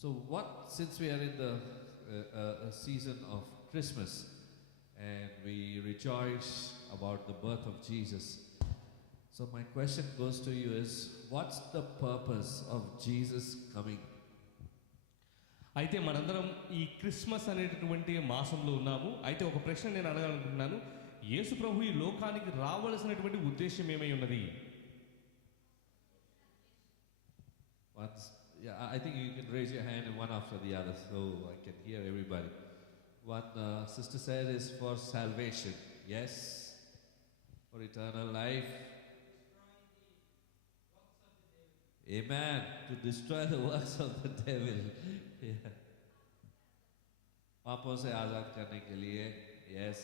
So since we are in the season of Christmas and we rejoice about the birth of Jesus, so my question goes to you is, what's the purpose of Jesus coming? అయితే మనందరం ఈ Christmas అనేటటువంటి మాసంలో ఉన్నాము. అయితే ఒక ప్రశ్న నేను అడగాలనుకుంటున్నాను, యేసు ప్రభు ఈ లోకానికి రావాల్సినటువంటి ఉద్దేశం ఏమై ఉన్నది? I think you can raise your hand one after the other so I can hear everybody. One sister said is for salvation. Yes. For eternal life. Amen. To destroy the works of the devil. Yeah. पापों से आजाद करने के लिए. Yes.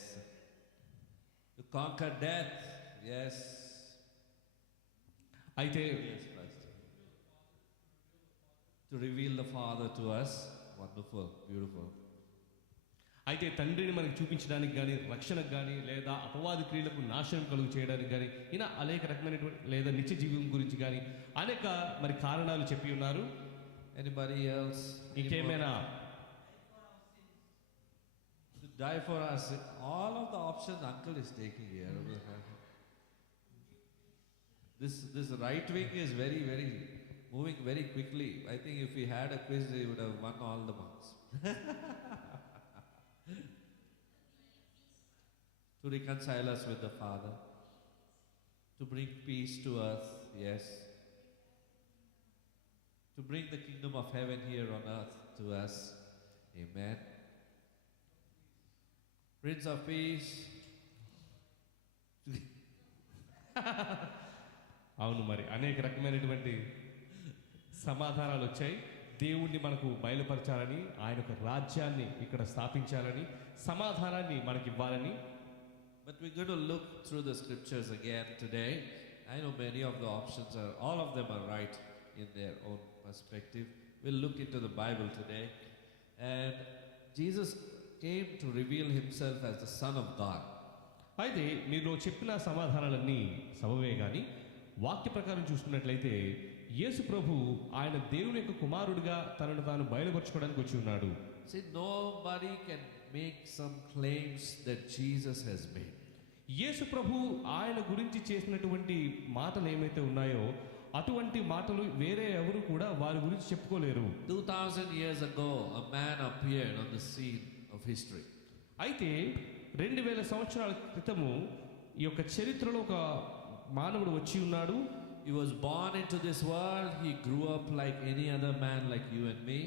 To conquer death. Yes. అయితే Yes, Pastor. To reveal the Father to us. Wonderful, beautiful. అయితే తండ్రిని మనకు చూపించడానికి కానీ, రక్షణకు కానీ, లేదా అపవాది క్రియలకు నాశనం కలుగు చేయడానికి కానీ, ఇలా అనేక రకమైనటువంటి లేదా నిత్య జీవం గురించి కానీ అనేక మరి కారణాలు చెప్పి ఉన్నారు. Anybody else? ఇంకేమైనా? To die for us. All of the options uncle is taking here. This right wing is very moving very quickly. I think if we had a quiz, we would have won all the marks. To reconcile us with the Father, to bring peace to earth, yes. To bring the kingdom of heaven here on earth to us. Amen. Prince of Peace. అవును, మరి అనేక రకమైనటువంటి సమాధానాలు వచ్చాయి. దేవుణ్ణి మనకు బయలుపరచాలని, ఆయన యొక్క రాజ్యాన్ని ఇక్కడ స్థాపించాలని, సమాధానాన్ని మనకి ఇవ్వాలని. But we're going to look through the scriptures again today. I know many of the options all of them are right in their own perspective. We'll look into the Bible today. And Jesus came to reveal himself as the Son of God. అయితే మీరు చెప్పిన సమాధానాలన్నీ సబవే కానీ, వాక్య ప్రకారం చూసుకున్నట్లయితే యేసు ప్రభు ఆయన దేవుని యొక్క కుమారుడిగా తనను తాను బయలుపరచుకోవడానికి వచ్చి ఉన్నాడు. See, nobody can make some claims that Jesus has made. యేసు ప్రభు ఆయన గురించి చేసినటువంటి మాటలు ఏమైతే ఉన్నాయో అటువంటి మాటలు వేరే ఎవరు కూడా వారి గురించి చెప్పుకోలేరు. 2000 years ago a man appeared on the scene of history. అయితే 2000 సంవత్సరాల క్రితము ఈ యొక్క చరిత్రలో ఒక మానవుడు వచ్చి ఉన్నాడు. He was born into this world. He grew up like any other man, like you and me.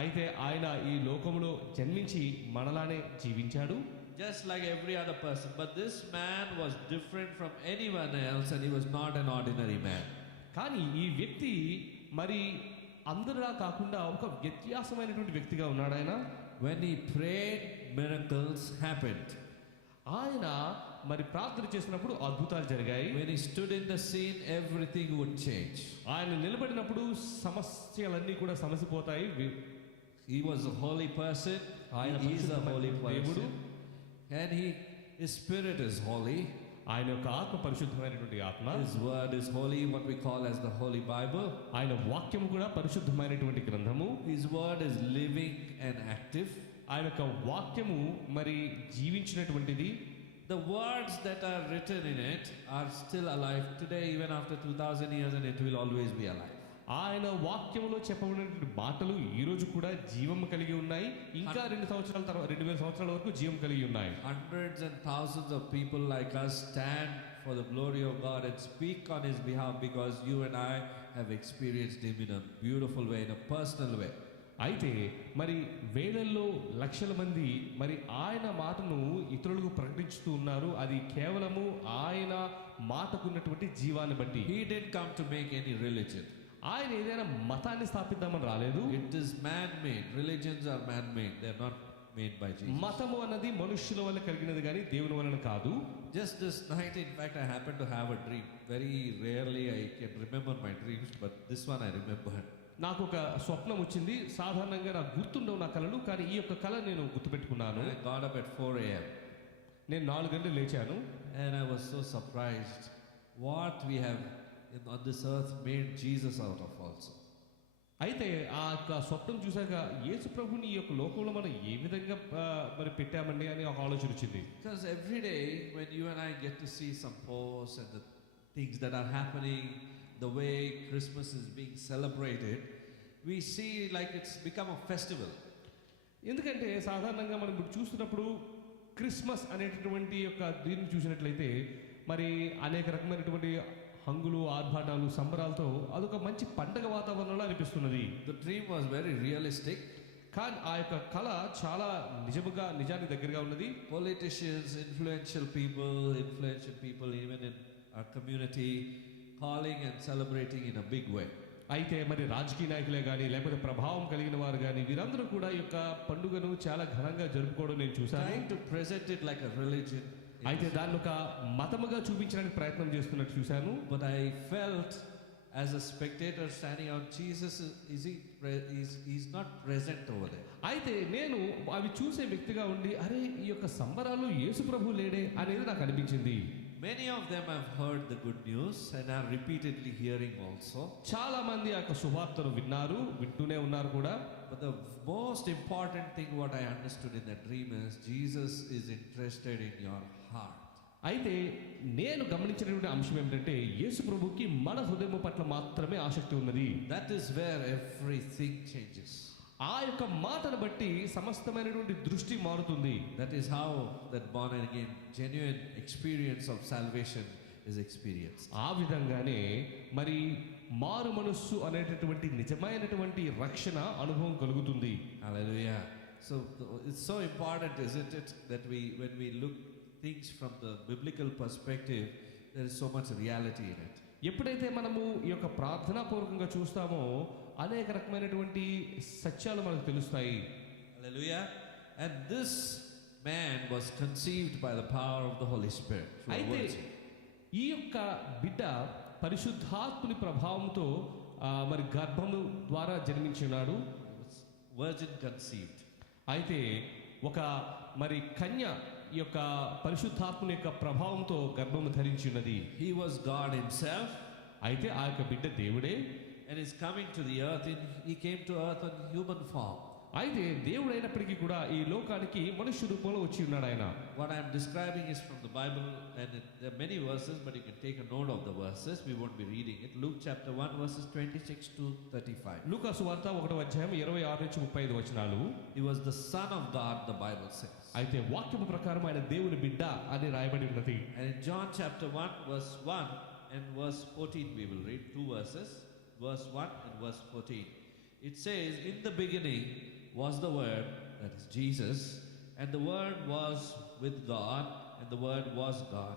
అయితే ఆయన ఈ లోకంలో జన్మించి మనలానే జీవించాడు, just like every other person. But this man was different from anyone else, and he was not an ordinary man. కానీ ఈ వ్యక్తి మరి అందరిలా కాకుండా ఒక వ్యత్యాసమైనటువంటి వ్యక్తిగా ఉన్నాడు. ఆయన when he prayed, miracles happened. ఆయన మరి ప్రార్థన చేసినప్పుడు అద్భుతాలు జరిగాయి. when he stood in the scene, everything would change. ఆయన నిలబడినప్పుడు సమస్యలన్నీ కూడా సమసిపోతాయి. He was a holy person. He is a holy person. And his spirit is holy. ఆయన యొక్క ఆత్మ పరిశుద్ధమైనటువంటి ఆత్మ. His word is holy, what we call as the Holy Bible. ఆయన వాక్యము కూడా పరిశుద్ధమైనటువంటి గ్రంథము. His word is living and active. ఆయన యొక్క వాక్యము మరి జీవించినటువంటిది. The words that are written in it are still alive today, even after 2000 years, and it will always be alive. ఆయన వాక్యములో చెప్పబడినటువంటి మాటలు ఈ రోజు కూడా జీవం కలిగి ఉన్నాయి. ఇంకా 2000 సంవత్సరాల వరకు జీవం కలిగి ఉన్నాయి. Hundreds and thousands of people like us stand for the glory of God and speak on his behalf, because you and I have experienced him in a beautiful way, in a personal way. అయితే మరి వేలల్లో లక్షల మంది మరి ఆయన మాటను ఇతరులకు ప్రకటిస్తూ ఉన్నారు. అది కేవలము ఆయన మాటకున్నటువంటి జీవాన్ని బట్టి. He didn't come to make any religion. ఆయన ఏదైనా మతాన్ని స్థాపిద్దామని రాలేదు. It is man-made. Religions are man-made. They are not made by Jesus. మతము అన్నది మనుష్యుల వల్ల కలిగినది కానీ దేవుని వలన కాదు. Just this night, in fact, I happened to have a dream. Very rarely I can remember my dreams, but this one I remembered. నాకు ఒక స్వప్నం వచ్చింది. సాధారణంగా నాకు గుర్తుండవు నా కళలు, కానీ ఈ యొక్క కళ నేను గుర్తుపెట్టుకున్నాను. I got up at 4 a.m. నేను 4 గంటలు లేచాను. And I was so surprised what we have on this earth made Jesus out of also. అయితే ఆ యొక్క స్వప్నం చూశాక యేసు ప్రభుని ఈ యొక్క లోకంలో మనం ఏ విధంగా మరి పెట్టామండి అని ఒక ఆలోచన వచ్చింది. Because every day when you and I get to see some posts and the things that are happening, the way Christmas is being celebrated, we see like it's become a festival. ఎందుకంటే సాధారణంగా మనం ఇప్పుడు చూస్తున్నప్పుడు Christmas అనేటటువంటి యొక్క దీన్ని చూసినట్లయితే మరి అనేక రకమైనటువంటి హంగులు ఆర్భాటాలు సంబరాలతో అదొక మంచి పండగ వాతావరణంలో అనిపిస్తున్నది. The dream was very realistic. కానీ ఆ యొక్క కళ చాలా నిజానికి దగ్గరగా ఉన్నది. Politicians, influential people even in our community calling and celebrating in a big way. అయితే మరి రాజకీయ నాయకులే కానీ లేకపోతే ప్రభావం కలిగిన వారు కానీ వీరందరూ కూడా ఈ యొక్క పండుగను చాలా ఘనంగా జరుపుకోవడం నేను చూశాను. Trying to present it like a religion. అయితే దాన్ని ఒక మతముగా చూపించడానికి ప్రయత్నం చేస్తున్నట్టు చూశాను. But I felt as a spectator standing out, Jesus he's not present over there. అయితే నేను అవి చూసే వ్యక్తిగా ఉండి అరే ఈ యొక్క సంబరాలు యేసు ప్రభు లేడే అనేది నాకు అనిపించింది. Many of them have heard the good news and are repeatedly hearing also. చాలా మంది ఆ యొక్క సువార్తను వింటూనే ఉన్నారు కూడా. But the most important thing what I understood in that dream is Jesus is interested in your heart. అయితే నేను గమనించినటువంటి అంశం ఏమిటంటే యేసు ప్రభుకి మన హృదయం పట్ల మాత్రమే ఆసక్తి ఉన్నది. That is where everything changes. ఆ యొక్క మాటను బట్టి సమస్తమైనటువంటి దృష్టి మారుతుంది. That is how that born again genuine experience of salvation is experienced. ఆ విధంగానే మరి మారు మనస్సు అనేటటువంటి నిజమైనటువంటి రక్షణ అనుభవం కలుగుతుంది. Hallelujah. So it's so important, isn't it, that when we look things from the biblical perspective, there is so much reality in it. ఎప్పుడైతే మనము ఈ యొక్క ప్రార్థనా పూర్వకంగా చూస్తామో అనేక రకమైనటువంటి సత్యాలు మనకు తెలుస్తాయి. Hallelujah. And this man was conceived by the power of the Holy Spirit. అయితే ఈ యొక్క బిడ్డ పరిశుద్ధాత్ముని ప్రభావంతో మరి గర్భము ద్వారా జన్మించినాడు. Virgin conceived. అయితే ఒక మరి కన్య ఈ యొక్క పరిశుద్ధాత్ముని యొక్క ప్రభావంతో గర్భము ధరించినది. He was God himself. అయితే ఆ యొక్క బిడ్డ దేవుడే. And is coming to the earth. He came to earth in human form. అయితే దేవుడు అయినప్పటికీ కూడా ఈ లోకానికి మనుష్య రూపంలో వచ్చి ఉన్నాడు ఆయన. What I am describing is from the Bible, and there are many verses, but you can take a note of the verses. We won't be reading it. Luke chapter 1 verses 26 to 35. లూకా సువార్త 1వ అధ్యాయం 26 నుంచి 35 వచనాలు. He was the Son of God, the Bible says. అయితే వాక్యము ప్రకారం ఆయన దేవుని బిడ్డ అని రాయబడి ఉన్నది. And in John chapter 1 verse 1 and verse 14 we will read two verses. Verse 1 and verse 14. It says, in the beginning was the Word, that is Jesus, and the Word was with God, and the Word was God.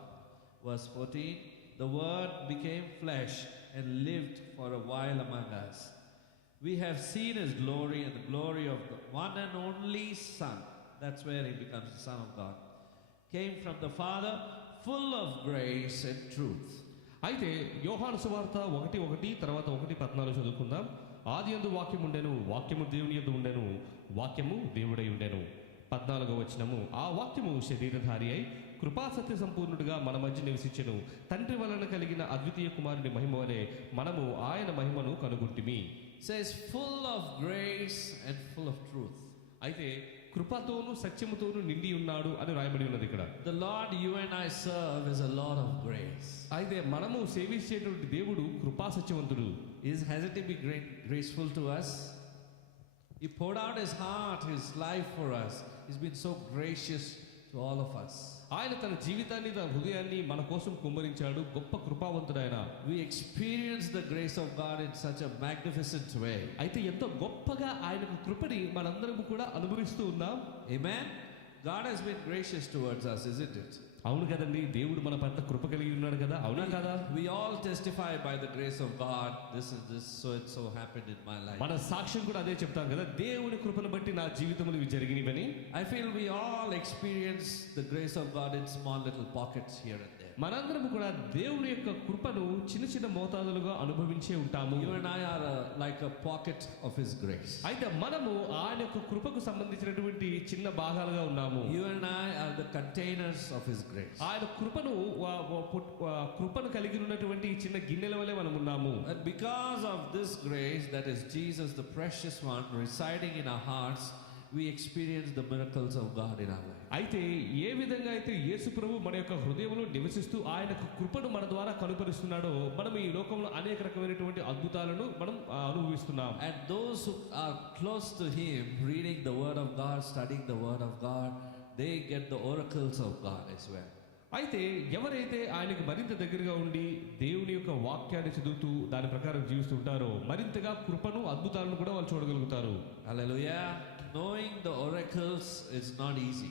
Verse 14, the Word became flesh and lived for a while among us. We have seen His glory and the glory of the one and only Son. That's where He becomes the Son of God. Came from the Father, full of grace and truth. అయితే యోహాను సువార్త 1:1 తర్వాత 1:14 చదువుకుందాం. ఆదియందు వాక్యం ఉండెను, వాక్యము దేవుని యందు ఉండెను, వాక్యము దేవుడై ఉండెను. 14వ వచనము, ఆ వాక్యము శరీరధారి అయి కృపాసత్య సంపూర్ణుడిగా మన మధ్య నివసించెను. తండ్రి వలన కలిగిన అద్వితీయ కుమారుని మహిమ వలె మనము ఆయన మహిమను కనుగొంటిమి. Says full of grace and full of truth. అయితే కృపతోను సత్యముతోను నిండి ఉన్నాడు అని రాయబడి ఉన్నది ఇక్కడ. The Lord you and I serve is a Lord of grace. అయితే మనము సేవించేటువంటి దేవుడు కృపా సత్యవంతుడు. Hasn't He been graceful to us? He poured out His heart, His life for us. He's been so gracious to all of us. ఆయన తన జీవితాన్ని తన హృదయాన్ని మన కోసం కుమ్మరించాడు. గొప్ప కృపావంతుడు ఆయన. We experience the grace of God in such a magnificent way. అయితే ఎంతో గొప్పగా ఆయన కృపని మనందరం కూడా అనుభవిస్తూ ఉన్నాం. Amen. God has been gracious towards us, isn't it? అవును కదండి, దేవుడు మన పట్ల కృప కలిగి ఉన్నాడు కదా, అవునా కదా? We all testify by the grace of God, this so and so happened in my life. మన సాక్ష్యం కూడా అదే చెప్తాం కదా, దేవుని కృపను బట్టి నా జీవితంలో ఇవి జరిగినవని. I feel we all experience the grace of God in small little pockets here and there. మనందరం కూడా దేవుని యొక్క కృపను చిన్న చిన్న మోతాదులుగా అనుభవించే ఉంటాము. You and I are like a pocket of His grace. అయితే మనము ఆయన యొక్క కృపకు సంబంధించినటువంటి చిన్న భాగాలుగా ఉన్నాము. You and I are the containers of His grace. ఆయన కృపను కలిగి ఉన్నటువంటి చిన్న గిన్నెల వలె మనం ఉన్నాము. And because of this grace, that is Jesus, the precious one, residing in our hearts, we experience the miracles of God in our life. అయితే ఏ విధంగా అయితే యేసు ప్రభు మన యొక్క హృదయంలో నివసిస్తూ ఆయన యొక్క కృపను మన ద్వారా కనుపరుస్తున్నాడో మనం ఈ లోకంలో అనేక రకమైనటువంటి అద్భుతాలను మనం అనుభవిస్తున్నాం. And those who are close to Him, reading the Word of God, studying the Word of God, they get the oracles of God as well. అయితే ఎవరైతే ఆయనకు మరింత దగ్గరగా ఉండి దేవుని యొక్క వాక్యాన్ని చదువుతూ దాని ప్రకారం జీవిస్తుంటారో మరింతగా కృపను అద్భుతాలను కూడా వాళ్ళు చూడగలుగుతారు. Hallelujah. Knowing the oracles is not easy.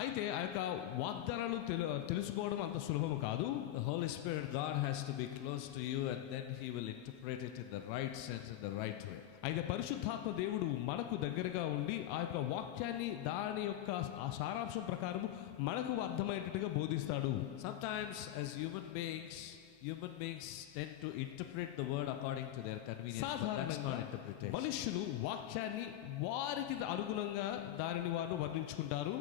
అయితే ఆ యొక్క వాగ్దానాలు తెలుసుకోవడం అంత సులభము కాదు. The Holy Spirit, God has to be close to you, and then He will interpret it in the right sense, in the right way. అయితే పరిశుద్ధాత్మ దేవుడు మనకు దగ్గరగా ఉండి ఆ యొక్క వాక్యాన్ని దాని యొక్క ఆ సారాంశం ప్రకారం మనకు అర్థమయ్యేటట్టుగా బోధిస్తాడు. Sometimes as human beings tend to interpret the word according to their convenience, but that's not interpretation. మనుషులు వాక్యాన్ని వారికి అనుగుణంగా దానిని వారు వర్ణించుకుంటారు.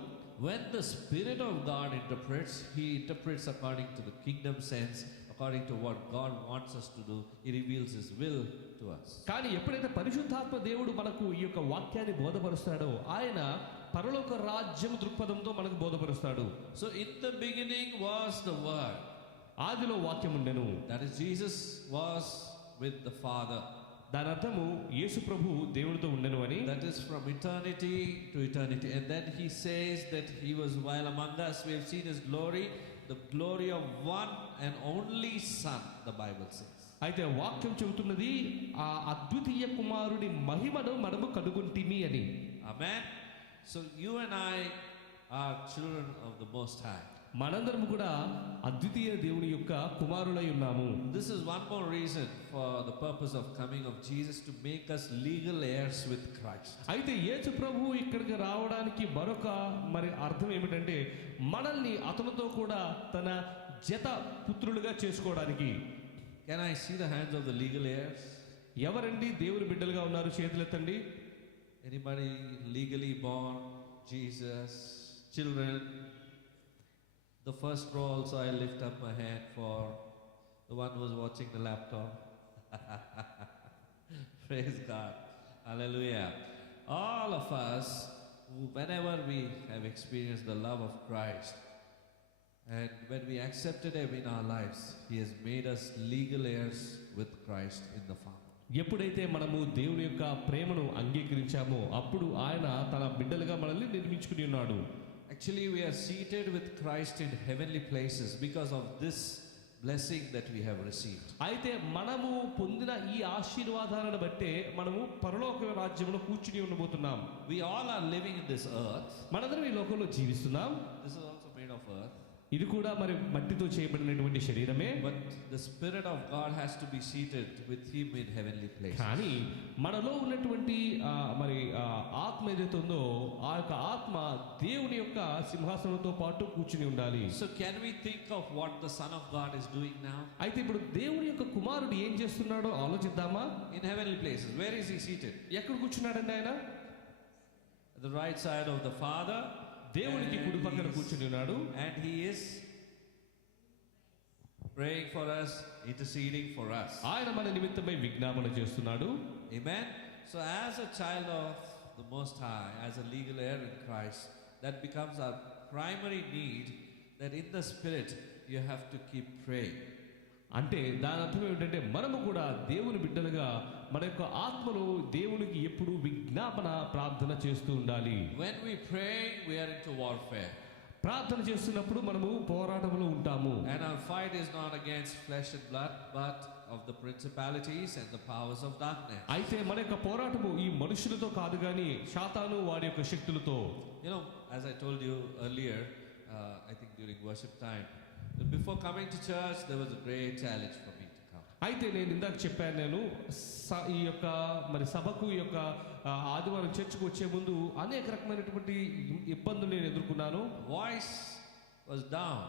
When the Spirit of God interprets, He interprets according to the kingdom sense, according to what God wants us to do. He reveals His will to us. కానీ ఎప్పుడైతే పరిశుద్ధాత్మ దేవుడు మనకు ఈ యొక్క వాక్యాన్ని బోధపరుస్తాడో ఆయన పరలోక రాజ్యం దృక్పథంతో మనకు బోధపరుస్తాడు. So in the beginning was the Word. ఆదిలో వాక్యం ఉండెను. That is, Jesus was with the Father. దాని అర్థము యేసు ప్రభు దేవుడితో ఉండెను అని. That is from eternity to eternity. And then He says that He was while among us. We have seen His glory, the glory of one and only Son, the Bible says. అయితే వాక్యం చెబుతున్నది ఆ అద్వితీయ కుమారుడి మహిమను మనము కనుగొంటిమి అని. Amen. So you and I are children of the Most High. మనందరం కూడా అద్వితీయ దేవుని యొక్క కుమారులై ఉన్నాము. This is one more reason for the purpose of coming of Jesus, to make us legal heirs with Christ. అయితే యేసు ప్రభు ఇక్కడికి రావడానికి మరొక అర్థం ఏమిటంటే మనల్ని అతనితో కూడా తన జత పుత్రులుగా చేసుకోవడానికి. Can I see the hands of the legal heirs? ఎవరండి దేవుని బిడ్డలుగా ఉన్నారు? చేతులెత్తండి. Anybody legally born? Jesus, children. The first row also, I lift up my hand for the one who was watching the laptop. Praise God. Hallelujah. All of us, whenever we have experienced the love of Christ, and when we accepted Him in our lives, He has made us legal heirs with Christ in the Father. ఎప్పుడైతే మనము దేవుని యొక్క ప్రేమను అంగీకరించామో అప్పుడు ఆయన తన బిడ్డలుగా మనల్ని నిర్మించుకుని ఉన్నాడు. Actually, we are seated with Christ in heavenly places because of this blessing that we have received. అయితే మనము పొందిన ఈ ఆశీర్వాదాలను బట్టే మనము పరలోక రాజ్యంలో కూర్చుని ఉండబోతున్నాం. We all are living in this earth. మనందరం ఈ లోకంలో జీవిస్తున్నాం. This is also made of earth. ఇది కూడా మట్టితో చేయబడినటువంటి శరీరమే. But the Spirit of God has to be seated with Him in heavenly places. కానీ మనలో ఉన్నటువంటి ఆత్మ ఏదైతే ఉందో ఆ యొక్క ఆత్మ దేవుని యొక్క సింహాసనంతో పాటు కూర్చుని ఉండాలి. So can we think of what the Son of God is doing now? అయితే ఇప్పుడు దేవుని యొక్క కుమారుడు ఏం చేస్తున్నాడో ఆలోచిద్దామా? In heavenly places. Where is He seated? ఎక్కడ కూర్చున్నాడండి ఆయన? At the right side of the Father. దేవునికి కుడి పక్కన కూర్చుని ఉన్నాడు. And He is praying for us, interceding for us. ఆయన మన నిమిత్తమై విజ్ఞాపన చేస్తున్నాడు. Amen. So as a child of the Most High, as a legal heir in Christ, that becomes our primary need, that in the Spirit you have to keep praying. అంటే దాని అర్థం ఏమిటంటే మనము కూడా దేవుని బిడ్డలుగా మన యొక్క ఆత్మలో దేవునికి ఎప్పుడు విజ్ఞాపన ప్రార్థన చేస్తూ ఉండాలి. When we pray, we are into warfare. ప్రార్థన చేస్తున్నప్పుడు మనము పోరాటంలో ఉంటాము. And our fight is not against flesh and blood, but of the principalities and the powers of darkness. అయితే మన యొక్క పోరాటము ఈ మనుషులతో కాదు కానీ సాతాను వాడి యొక్క శక్తులతో. You know, as I told you earlier, I think during worship time, that before coming to church, there was a great challenge for me to come. అయితే నేను ఇందాక చెప్పాను, ఈ యొక్క సభకు ఈ యొక్క ఆదివారం చర్చకు వచ్చే ముందు అనేక రకమైనటువంటి ఇబ్బందులు నేను ఎదుర్కొన్నాను. Voice was down.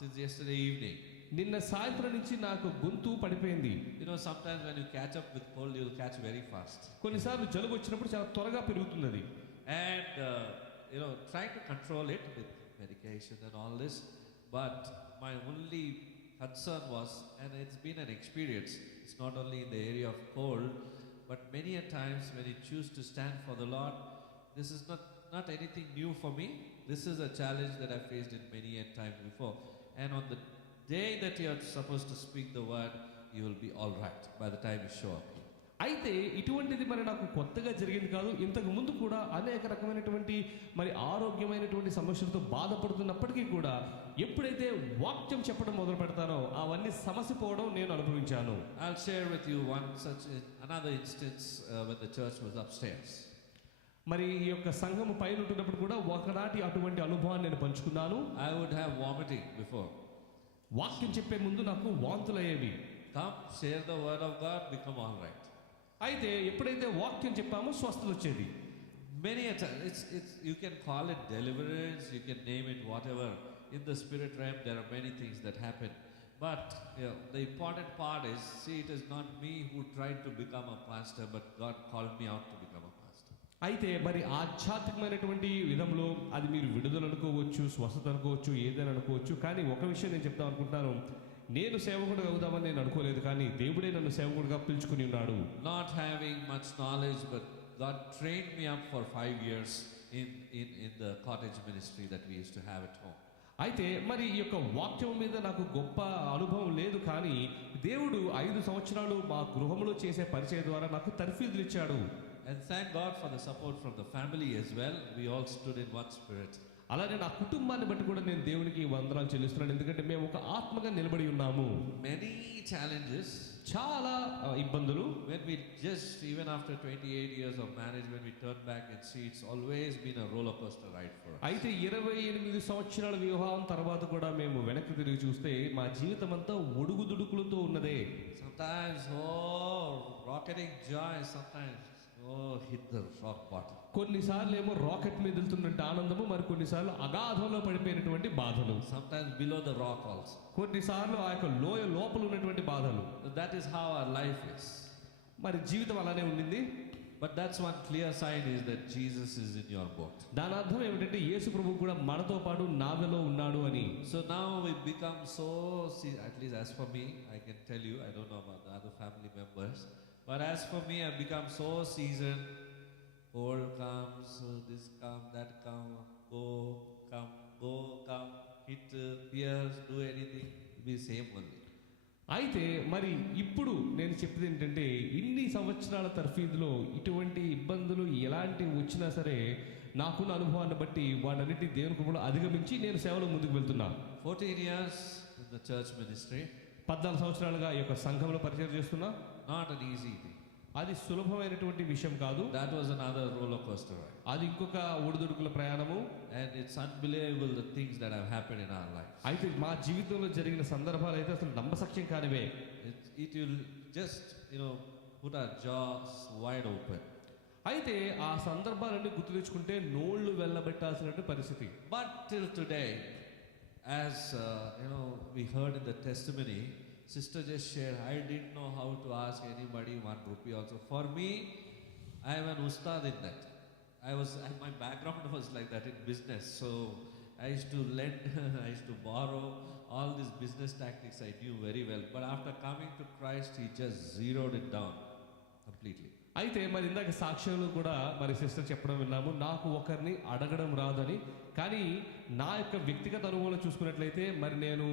since yesterday evening. నిన్న సాయంత్రం నుంచి నాకు గొంతు పడిపోయింది. You know, sometimes when you catch up with cold, you'll catch very fast. కొన్నిసార్లు జలుబు వచ్చినప్పుడు చాలా త్వరగా పెరుగుతుంది అది. And, you know, trying to control it with medication and all this. But my only concern was, and it's been an experience, it's not only in the area of cold, but many a times when you choose to stand for the Lord, this is not anything new for me. This is a challenge that I faced in many a time before. And on the day that you are supposed to speak the word, you will be all right by the time you show up. అయితే ఇటువంటిది మరి నాకు కొత్తగా జరిగింది కాదు. ఇంతకు ముందు కూడా అనేక రకమైనటువంటి మరి ఆరోగ్యమైనటువంటి సమస్యలతో బాధపడుతున్నప్పటికీ కూడా ఎప్పుడైతే వాక్యం చెప్పడం మొదలు పెడతానో అవన్నీ సమసిపోవడం నేను అనుభవించాను. I'll share with you another instance when the church was upstairs. మరి ఈ యొక్క సంఘము పైన ఉంటున్నప్పుడు కూడా ఒకనాటి అటువంటి అనుభవాన్ని నేను పంచుకున్నాను. I would have vomiting before. వాక్యం చెప్పే ముందు నాకు వాంతులయ్యేవి. Come, share the word of God, become all right. అయితే ఎప్పుడైతే వాక్యం చెప్పామో స్వస్థత వచ్చేది. Many a time, you can call it deliverance, you can name it whatever. In the spirit realm, there are many things that happen. But you know, the important part is, see, it is not me who tried to become a pastor, but God called me out to become a pastor. అయితే మరి ఆధ్యాత్మికమైనటువంటి విధంలో అది మీరు విడుదల అనుకోవచ్చు, స్వస్థత అనుకోవచ్చు, ఏదైనా అనుకోవచ్చు. కానీ ఒక విషయం నేను చెప్తాను అనుకుంటున్నాను, నేను సేవకుడిగా అవుదామని నేను అనుకోలేదు, కానీ దేవుడే నన్ను సేవకుడిగా పిలుచుకుని ఉన్నాడు. Not having much knowledge, but God trained me up for 5 years in the cottage ministry that we used to have at home. అయితే మరి ఈ యొక్క వాక్యం మీద నాకు గొప్ప అనుభవం లేదు, కానీ దేవుడు 5 సంవత్సరాలు మా గృహంలో చేసే పరిచయం ద్వారా నాకు తర్ఫీదులు ఇచ్చాడు. And thank God for the support from the family as well. We all stood in one spirit. అలాగే నా కుటుంబాన్ని బట్టి కూడా నేను దేవునికి వందనాలు చెల్లిస్తున్నాను, ఎందుకంటే మేము ఒక ఆత్మగా నిలబడి ఉన్నాము. Many challenges, చాలా ఇబ్బందులు. when we just, even after 28 years of marriage, when we turn back and see, it's always been a roller coaster ride for us. అయితే 28 సంవత్సరాల వివాహం తర్వాత కూడా మేము వెనక్కి తిరిగి చూస్తే మా జీవితం అంతా ఒడుగుదుడుకులతో ఉన్నదే. Sometimes, rocketing joy, sometimes, hit the rock bottom. కొన్నిసార్లు ఏమో రాకెట్ మీద వెళ్తున్నట్టు ఆనందము, మరి కొన్నిసార్లు అగాధంలో పడిపోయినటువంటి బాధలు. Sometimes below the rock also. కొన్నిసార్లు ఆ యొక్క లోయ లోపల ఉన్నటువంటి బాధలు. That is how our life is. మరి జీవితం అలానే ఉండింది. But that's one clear sign is that Jesus is in your boat. దాని అర్థం ఏమిటంటే యేసు ప్రభువు కూడా మనతో పాటు నావెలో ఉన్నాడు అని. So now we become at least as for me, I can tell you, I don't know about the other family members, but as for me, I've become so seasoned. Cold comes, this come, that come, hit, pierce, do anything, be same only. అయితే మరి ఇప్పుడు నేను చెప్పేది ఏంటంటే, ఇన్ని సంవత్సరాల తర్ఫీదులో ఇటువంటి ఇబ్బందులు ఎలాంటివి వచ్చినా సరే నాకున్న అనుభవాన్ని బట్టి వాటన్నిటి దేవుని కృపలో అధిగమించి నేను సేవలో ముందుకు వెళ్తున్నా. 14 years in the church ministry. 14 సంవత్సరాలుగా ఈ యొక్క సంఘంలో పరిచయం చేస్తున్నా. Not an easy thing. అది సులభమైనటువంటి విషయం కాదు. That was another roller coaster ride. అది ఇంకొక ఒడిదుడుకుల ప్రయాణము. And it's unbelievable the things that have happened in our lives. అయితే మా జీవితంలో జరిగిన సందర్భాలు అయితే అసలు నమ్మశక్యం కానివే. It will just, put our jaws wide open. అయితే ఆ సందర్భాలన్నీ గుర్తు తెచ్చుకుంటే నోళ్లు వెళ్ళబెట్టాల్సినటువంటి పరిస్థితి. But till today, as we heard in the testimony, sister just shared, I didn't know how to ask anybody 1 rupee also. For me, I am an ustad in that. My background was like that in business. So I used to lend, I used to borrow, all these business tactics I knew very well. But after coming to Christ, he just zeroed it down completely. అయితే మరి ఇందాక సాక్ష్యంలో కూడా మరి sister చెప్పడం విన్నాము, నాకు ఒకరిని అడగడం రాదని. కానీ నా యొక్క వ్యక్తిగత అనుభవంలో చూసుకున్నట్లయితే మరి నేను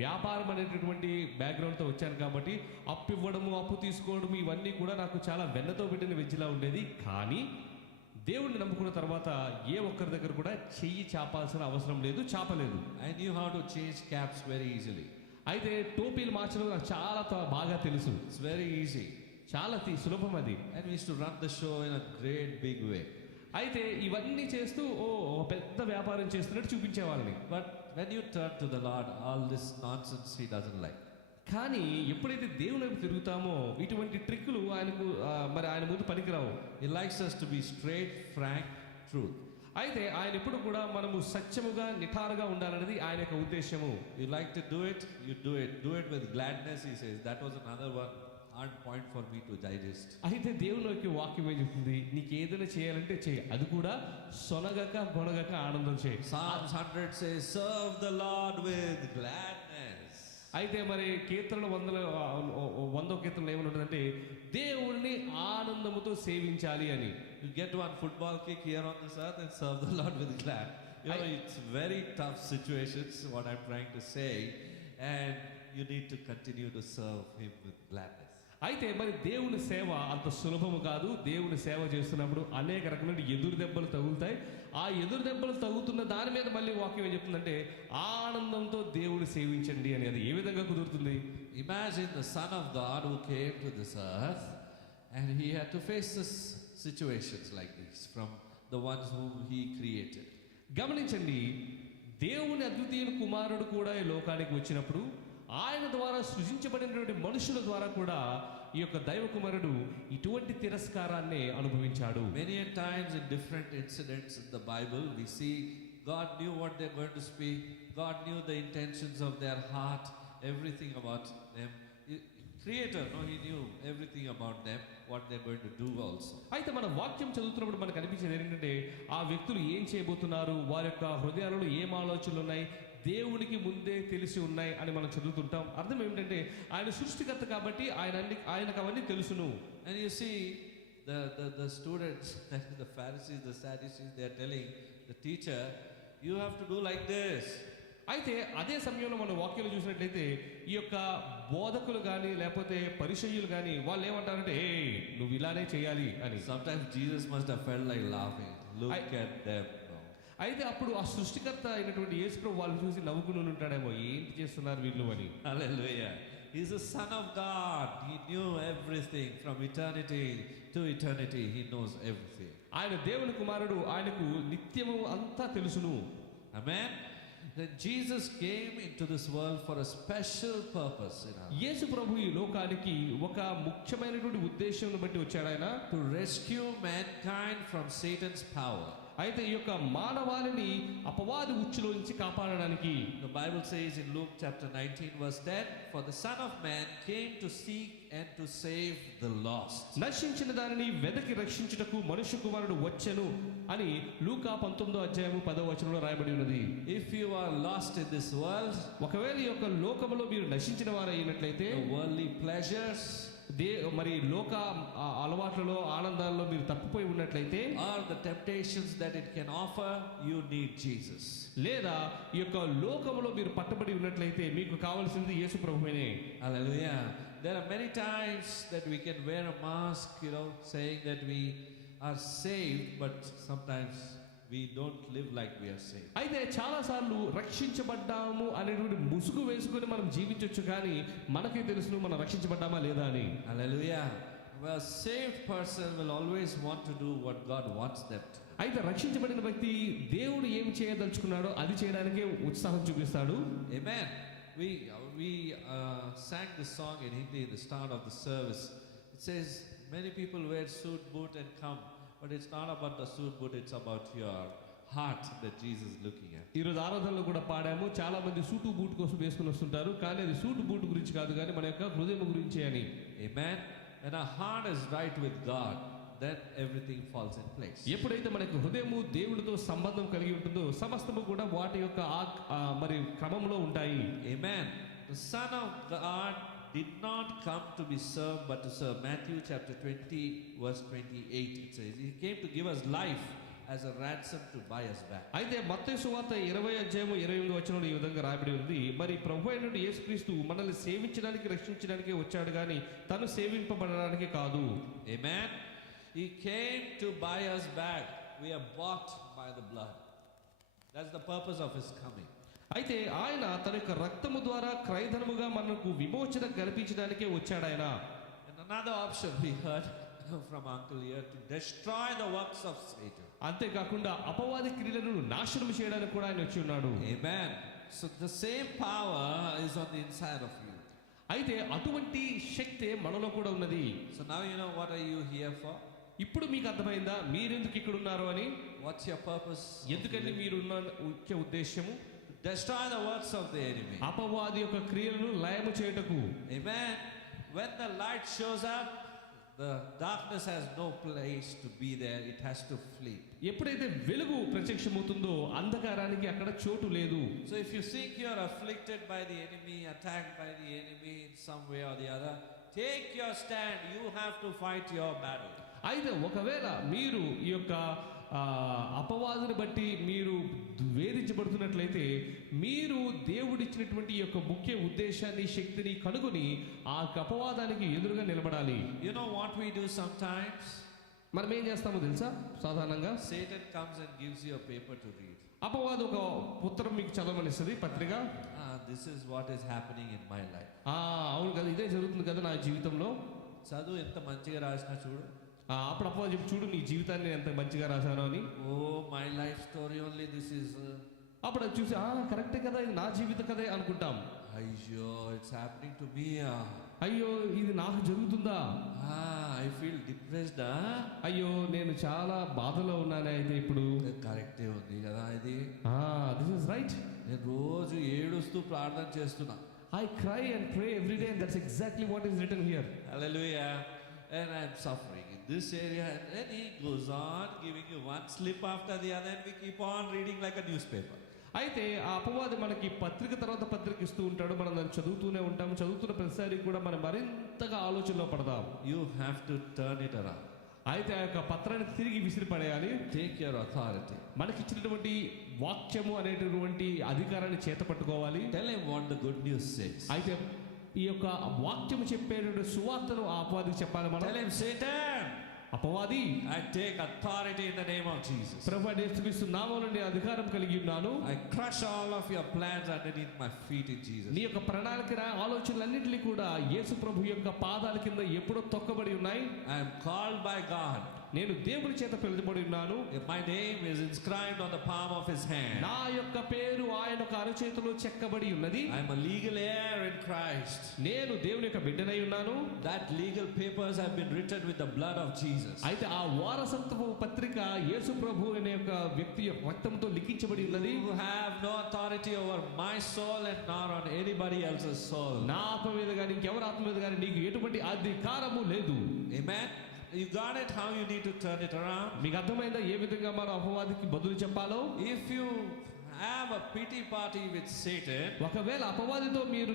వ్యాపారం అనేటటువంటి బ్యాక్గ్రౌండ్తో వచ్చాను కాబట్టి అప్పు ఇవ్వడము, అప్పు తీసుకోవడం ఇవన్నీ కూడా నాకు చాలా వెన్నతో పెట్టిన వెజ్జిలా ఉండేది. కానీ దేవుడిని నమ్ముకున్న తర్వాత ఏ ఒక్కరి దగ్గర కూడా చెయ్యి చాపాల్సిన అవసరం లేదు, చాపలేదు. I knew how to change caps very easily. అయితే టోపీలు మార్చడం నాకు చాలా బాగా తెలుసు. It's very easy. చాలా సులభం అది. And we used to run the show in a great big way. అయితే ఇవన్నీ చేస్తూ పెద్ద వ్యాపారం చేస్తున్నట్టు చూపించేవాళ్ళని. But when you turn to the Lord, all this nonsense he doesn't like. కానీ ఎప్పుడైతే దేవుని వైపు తిరుగుతామో ఇటువంటి ట్రిక్కులు ఆయనకు మరి ఆయన ముందు పనికిరావు. He likes us to be straight, frank, truth. అయితే ఆయన ఎప్పుడు కూడా మనము సత్యముగా నిఠారుగా ఉండాలనేది ఆయన యొక్క ఉద్దేశము. You like to do it, you do it. Do it with gladness, he says. That was another one hard point for me to digest. అయితే దేవుని యొక్క వాక్యం ఏం చెప్తుంది, నీకు ఏదైనా చేయాలంటే చేయి, అది కూడా సొనగక గొనగక ఆనందం చేయి. Psalms 100 says, serve the Lord with gladness. అయితే మరి కీర్తనలు 100వ కీర్తనలు ఏమని ఉంటుందంటే దేవుడిని ఆనందముతో సేవించాలి అని. You get one football kick here on this earth and serve the Lord with glad. You know, it's very tough situations, what I'm trying to say, and you need to continue to serve him with gladness. అయితే మరి దేవుని సేవ అంత సులభము కాదు. దేవుని సేవ చేస్తున్నప్పుడు అనేక రకమైన ఎదురు దెబ్బలు తగులుతాయి. ఆ ఎదురు దెబ్బలు తగులుతున్న దాని మీద మళ్ళీ వాక్యం ఏం చెప్తుందంటే ఆనందంతో దేవుని సేవించండి అని. అది ఏ విధంగా కుదురుతుంది? Imagine the Son of God who came to this earth and he had to face this situations like these from the ones whom he created. గమనించండి, దేవుని అద్వితీయ కుమారుడు కూడా ఈ లోకానికి వచ్చినప్పుడు ఆయన ద్వారా సృజించబడినటువంటి మనుషుల ద్వారా కూడా ఈ యొక్క దైవ కుమారుడు ఇటువంటి తిరస్కారాన్ని అనుభవించాడు. Many a times in different incidents in the Bible we see God knew what they're going to speak. God knew the intentions of their heart, everything about them. Creator, no, he knew everything about them, what they're going to do also. అయితే మన వాక్యం చదువుతున్నప్పుడు మనకు అనిపించేది ఏంటంటే ఆ వ్యక్తులు ఏం చేయబోతున్నారు, వారి యొక్క హృదయాలలో ఏం ఆలోచనలు ఉన్నాయి, దేవునికి ముందే తెలిసి ఉన్నాయి అని మనం చదువుతుంటాం. అర్థం ఏమిటంటే ఆయన సృష్టికర్త కాబట్టి ఆయనకు అవన్నీ తెలుసును. And you see the students, the Pharisees, the Sadducees, they are telling the teacher, you have to do like this. అయితే అదే సమయంలో మనం వాక్యాలు చూసినట్లయితే ఈ యొక్క బోధకులు కానీ లేకపోతే పరిసయ్యులు కానీ వాళ్ళు ఏమంటారంటే ఏ నువ్వు ఇలానే చేయాలి అని. Sometimes Jesus must have felt like laughing. Look at them. అయితే అప్పుడు ఆ సృష్టికర్త అయినటువంటి యేసుప్రభు వాళ్ళు చూసి నవ్వుకుని ఉంటాడేమో, ఏంటి చేస్తున్నారు వీళ్ళు అని. Hallelujah. He's the Son of God. He knew everything from eternity to eternity. He knows everything. ఆయన దేవుని కుమారుడు, ఆయనకు నిత్యము అంతా తెలుసును. Amen. That Jesus came into this world for a special purpose. యేసు ప్రభు ఈ లోకానికి ఒక ముఖ్యమైనటువంటి ఉద్దేశంను బట్టి వచ్చాడు. ఆయన to rescue mankind from Satan's power. అయితే ఈ యొక్క మానవాళిని అపవాది ఉచ్చులో నుంచి కాపాడడానికి. The Bible says in Luke chapter 19 verse 10, for the Son of Man came to seek and to save the lost. నశించిన దానిని వెదకి రక్షించుటకు మనుష్య కుమారుడు వచ్చెను అని లూకా 19వ అధ్యాయము 10వ వచనంలో రాయబడి ఉన్నది. If you are lost in this world, ఒకవేళ ఈ యొక్క లోకములో మీరు నశించిన వారు అయినట్లయితే the worldly pleasures, మరి లోక అలవాట్లలో ఆనందాల్లో మీరు తప్పిపోయి ఉన్నట్లయితే, or the temptations that it can offer, you need Jesus. లేదా ఈ యొక్క లోకములో మీరు పట్టబడి ఉన్నట్లయితే మీకు కావాల్సింది యేసు ప్రభువేనే. Hallelujah. There are many times that we can wear a mask, saying that we are saved, but sometimes we don't live like we are saved. అయితే చాలా సార్లు రక్షించబడ్డాము అనేటువంటి ముసుగు వేసుకొని మనం జీవించొచ్చు, కానీ మనకే తెలుసు మనం రక్షించబడ్డామా లేదా అని. Hallelujah. A saved person will always want to do what God wants them to. అయితే రక్షించబడిన వ్యక్తి దేవుడు ఏం చేయదలుచుకున్నాడో అది చేయడానికే ఉత్సాహం చూపిస్తాడు. Amen. We sang this song in Hindi at the start of the service. It says many people wear suit, boot and come, but it's not about the suit, boot, it's about your heart that Jesus is looking at. ఈరోజు ఆరాధనలో కూడా పాడాము, చాలా మంది suit boot కోసం వేసుకుని వస్తుంటారు, కానీ అది సూటు బూట్ గురించి కాదు, కానీ మన యొక్క హృదయం గురించి అని. Amen. When our heart is right with God, then everything falls in place. ఎప్పుడైతే మనకు హృదయము దేవుడితో సంబంధం కలిగి ఉంటుందో సమస్తము కూడా వాటి యొక్క మరి క్రమంలో ఉంటాయి. Amen. The Son of God did not come to be served but to serve. Matthew chapter 20 verse 28 it says he came to give us life as a ransom to buy us back. అయితే మత్తయి సువార్త 20వ అధ్యాయము 28వ వచనంలో ఈ విధంగా రాయబడి ఉంది, మరి ప్రభు అయినటువంటి యేసుక్రీస్తు మనల్ని సేవించడానికి రక్షించడానికి వచ్చాడు కానీ తను సేవింపబడడానికి కాదు. Amen. He came to buy us back. We are bought by the blood. That's the purpose of his coming. అయితే ఆయన తన యొక్క రక్తము ద్వారా క్రయధనముగా మనకు విమోచన కల్పించడానికే వచ్చాడు ఆయన. And another option we heard from Uncle here, to destroy the works of Satan. అంతేకాకుండా అపవాది క్రియలను నాశనం చేయడానికి కూడా ఆయన వచ్చి ఉన్నాడు. Amen. So the same power is on the inside of you. అయితే అటువంటి శక్తి మనలో కూడా ఉన్నది. So now you know what are you here for? ఇప్పుడు మీకు అర్థమైందా మీరెందుకు ఇక్కడ ఉన్నారు అని? What's your purpose? ఎందుకంటే మీరున్న ముఖ్య ఉద్దేశము Destroy the works of the enemy. అపవాది యొక్క క్రియలను లయము చేయుటకు. Amen. When the light shows up, the darkness has no place to be there. It has to flee. ఎప్పుడైతే వెలుగు ప్రత్యక్షమవుతుందో అంధకారానికి అక్కడ చోటు లేదు. So if you think you are afflicted by the enemy, attacked by the enemy in some way or the other, take your stand. You have to fight your battle. అయితే ఒకవేళ మీరు ఈ యొక్క అపవాదుని బట్టి మీరు వేధించబడుతున్నట్లయితే మీరు దేవుడిచ్చినటువంటి ఈ యొక్క ముఖ్య ఉద్దేశాన్ని శక్తిని కనుగొని ఆ అపవాదానికి ఎదురుగా నిలబడాలి. You know what we do sometimes? మనం ఏం చేస్తామో తెలుసా? సాధారణంగా Satan comes and gives you a paper to read. అపవాదు ఒక ఉత్తరం మీకు చదవమనిస్తుంది, పత్రిక. This is what is happening in my life. అవును కదా, ఇదే జరుగుతుంది కదా నా జీవితంలో. చదువు ఎంత మంచిగా రాసినా చూడు. అప్పుడు అపవాదు చెప్పి చూడు నీ జీవితాన్ని ఎంత మంచిగా రాశాను అని. My life story only this is. అప్పుడు అది చూసి కరెక్టే కదా, ఇది నా జీవిత కథే అనుకుంటాం. అయ్యో ఇట్స్ హ్యాపెనింగ్ టు మీ. అయ్యో ఇది నాకు జరుగుతుందా? I feel depressed. అయ్యో నేను చాలా బాధలో ఉన్నాను. అయితే ఇప్పుడు కరెక్టే ఉంది కదా ఇది. This is right. నేను రోజు ఏడుస్తూ ప్రార్థన చేస్తున్నా. I cry and pray every day, and that's exactly what is written here. Hallelujah. And I'm suffering in this area, and then he goes on giving you one slip after the other, and we keep on reading like a newspaper. అయితే ఆ అపవాది మనకి పత్రిక తర్వాత పత్రిక ఇస్తూ ఉంటాడు, మనం దాన్ని చదువుతూనే ఉంటాము. చదువుతున్న ప్రతిసారి కూడా మనం మరింతగా ఆలోచనలో పడదాం. You have to turn it around. అయితే ఆ యొక్క పత్రాన్ని తిరిగి విసిరి పడేయాలి. Take your authority. మనకిచ్చినటువంటి వాక్యము అనేటటువంటి అధికారాన్ని చేత పట్టుకోవాలి. Tell him what the good news says. అయితే ఈ యొక్క వాక్యము చెప్పేటువంటి సువార్తను ఆ అపవాదికి చెప్పాలి మనం. Tell him, Satan, అపవాది, I take authority in the name of Jesus. ప్రభువైన యేసుక్రీస్తు నామములో నేను అధికారం కలిగి ఉన్నాను. I crush all of your plans underneath my feet in Jesus. నీ యొక్క ప్రణాళిక ఆలోచనలన్నింటినీ కూడా యేసు ప్రభు యొక్క పాదాల కింద ఎప్పుడో తొక్కబడి ఉన్నాయి. I am called by God. నేను దేవుని చేత పిలువబడి ఉన్నాను. My name is inscribed on the palm of his hand. నా యొక్క పేరు ఆయన యొక్క అరచేతిలో చెక్కబడి ఉన్నది. I am a legal heir in Christ. నేను దేవుని యొక్క బిడ్డనై ఉన్నాను. That legal papers have been written with the blood of Jesus. అయితే ఆ వారసత్వపు పత్రిక యేసు ప్రభు అనే యొక్క వ్యక్తి రక్తంతో లిఖించబడి ఉన్నది. You have no authority over my soul and nor on anybody else's soul. నా ఆత్మ మీద కానీ ఇంకెవరి ఆత్మ మీద కానీ నీకు ఎటువంటి అధికారము లేదు. Amen. You got it how you need to turn it around. మీకు అర్థమైందా ఏ విధంగా మనం అపవాదికి బదులు చెప్పాలో? If you have a pity party with Satan, ఒకవేళ అపవాదితో మీరు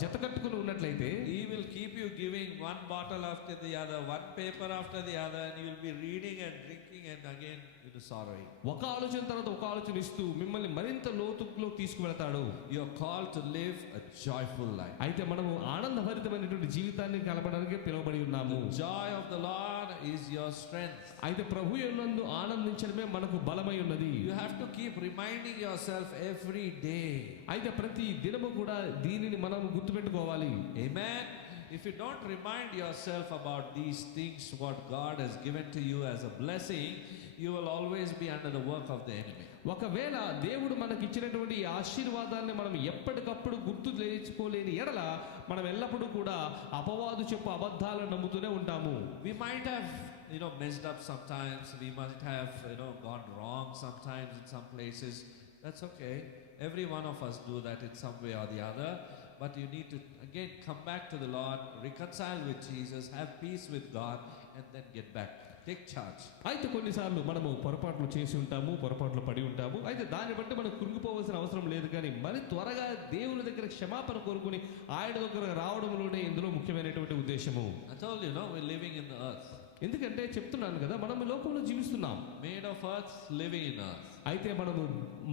జత కట్టుకుని ఉన్నట్లయితే he will keep you giving one bottle after the other, one paper after the other, and you will be reading and drinking and again into sorrowing. ఒక ఆలోచన తర్వాత ఒక ఆలోచన ఇస్తూ మిమ్మల్ని మరింత లోతులో తీసుకువెళతాడు. You are called to live a joyful life. అయితే మనము ఆనందభరితమైనటువంటి జీవితాన్ని కలపడానికి పిలువబడి ఉన్నాము. The joy of the Lord is your strength. అయితే ప్రభు యందు ఆనందించడమే మనకు బలమై ఉన్నది. You have to keep reminding yourself every day. అయితే ప్రతి దినము కూడా దీనిని మనం గుర్తుపెట్టుకోవాలి. Amen. If you don't remind yourself about these things, what God has given to you as a blessing, you will always be under the work of the enemy. ఒకవేళ దేవుడు మనకి ఇచ్చినటువంటి ఈ ఆశీర్వాదాన్ని మనం ఎప్పటికప్పుడు గుర్తు తెచ్చుకోలేని ఎడల మనం ఎల్లప్పుడూ కూడా అపవాదు చెప్పు అబద్ధాలను నమ్ముతూనే ఉంటాము. We might have messed up sometimes. We might have gone wrong sometimes in some places. That's okay. Every one of us do that in some way or the other. But you need to again come back to the Lord, reconcile with Jesus, have peace with God, and then get back. Take charge. అయితే కొన్నిసార్లు మనము పొరపాట్లు చేసి ఉంటాము, పొరపాట్లు పడి ఉంటాము. అయితే దాన్ని బట్టి మనం కృంగిపోవాల్సిన అవసరం లేదు. కానీ మరి త్వరగా దేవుని దగ్గర క్షమాపణ కోరుకుని ఆయన దగ్గర రావడంలోనే ఇందులో ముఖ్యమైనటువంటి ఉద్దేశము. I told you, we're living in the earth. ఎందుకంటే చెప్తున్నాను కదా, మనం లోకంలో జీవిస్తున్నాం. Made of earth, living in earth. అయితే మనము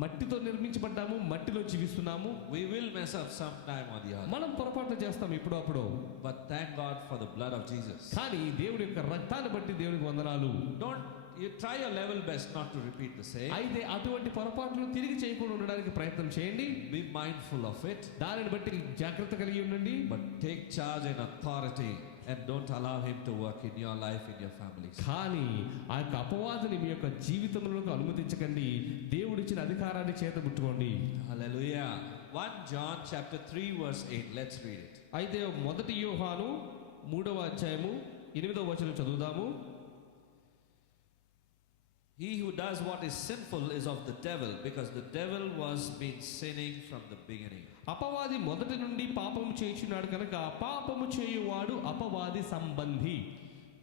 మట్టితో నిర్మించబడ్డాము, మట్టిలో జీవిస్తున్నాము. We will mess up sometime or the other. మనం పొరపాట్లు చేస్తాం ఇప్పుడు అప్పుడు. But thank God for the blood of Jesus. కానీ దేవుడి యొక్క రక్తాన్ని బట్టి దేవునికి వందనాలు. You try your level best not to repeat the same. అయితే అటువంటి పొరపాట్లు తిరిగి చేయకుండా ఉండడానికి ప్రయత్నం చేయండి. Be mindful of it. దానిని బట్టి జాగ్రత్త కలిగి ఉండండి. But take charge and authority and don't allow him to work in your life, in your families. కానీ ఆ యొక్క అపవాదిని మీ యొక్క జీవితంలోకి అనుమతించకండి. దేవుడిచ్చిన అధికారాన్ని చేతబుట్టుకోండి. Hallelujah. 1 John chapter 3 verse 8. Let's read it. అయితే 1 యోహాను 3వ అధ్యాయము 8వ వచనం చదువుదాము. He who does what is sinful is of the devil, because the devil was been sinning from the beginning. అపవాది మొదటి నుండి పాపము చేయుచున్నాడు కనుక పాపము చేయువాడు అపవాది సంబంధి.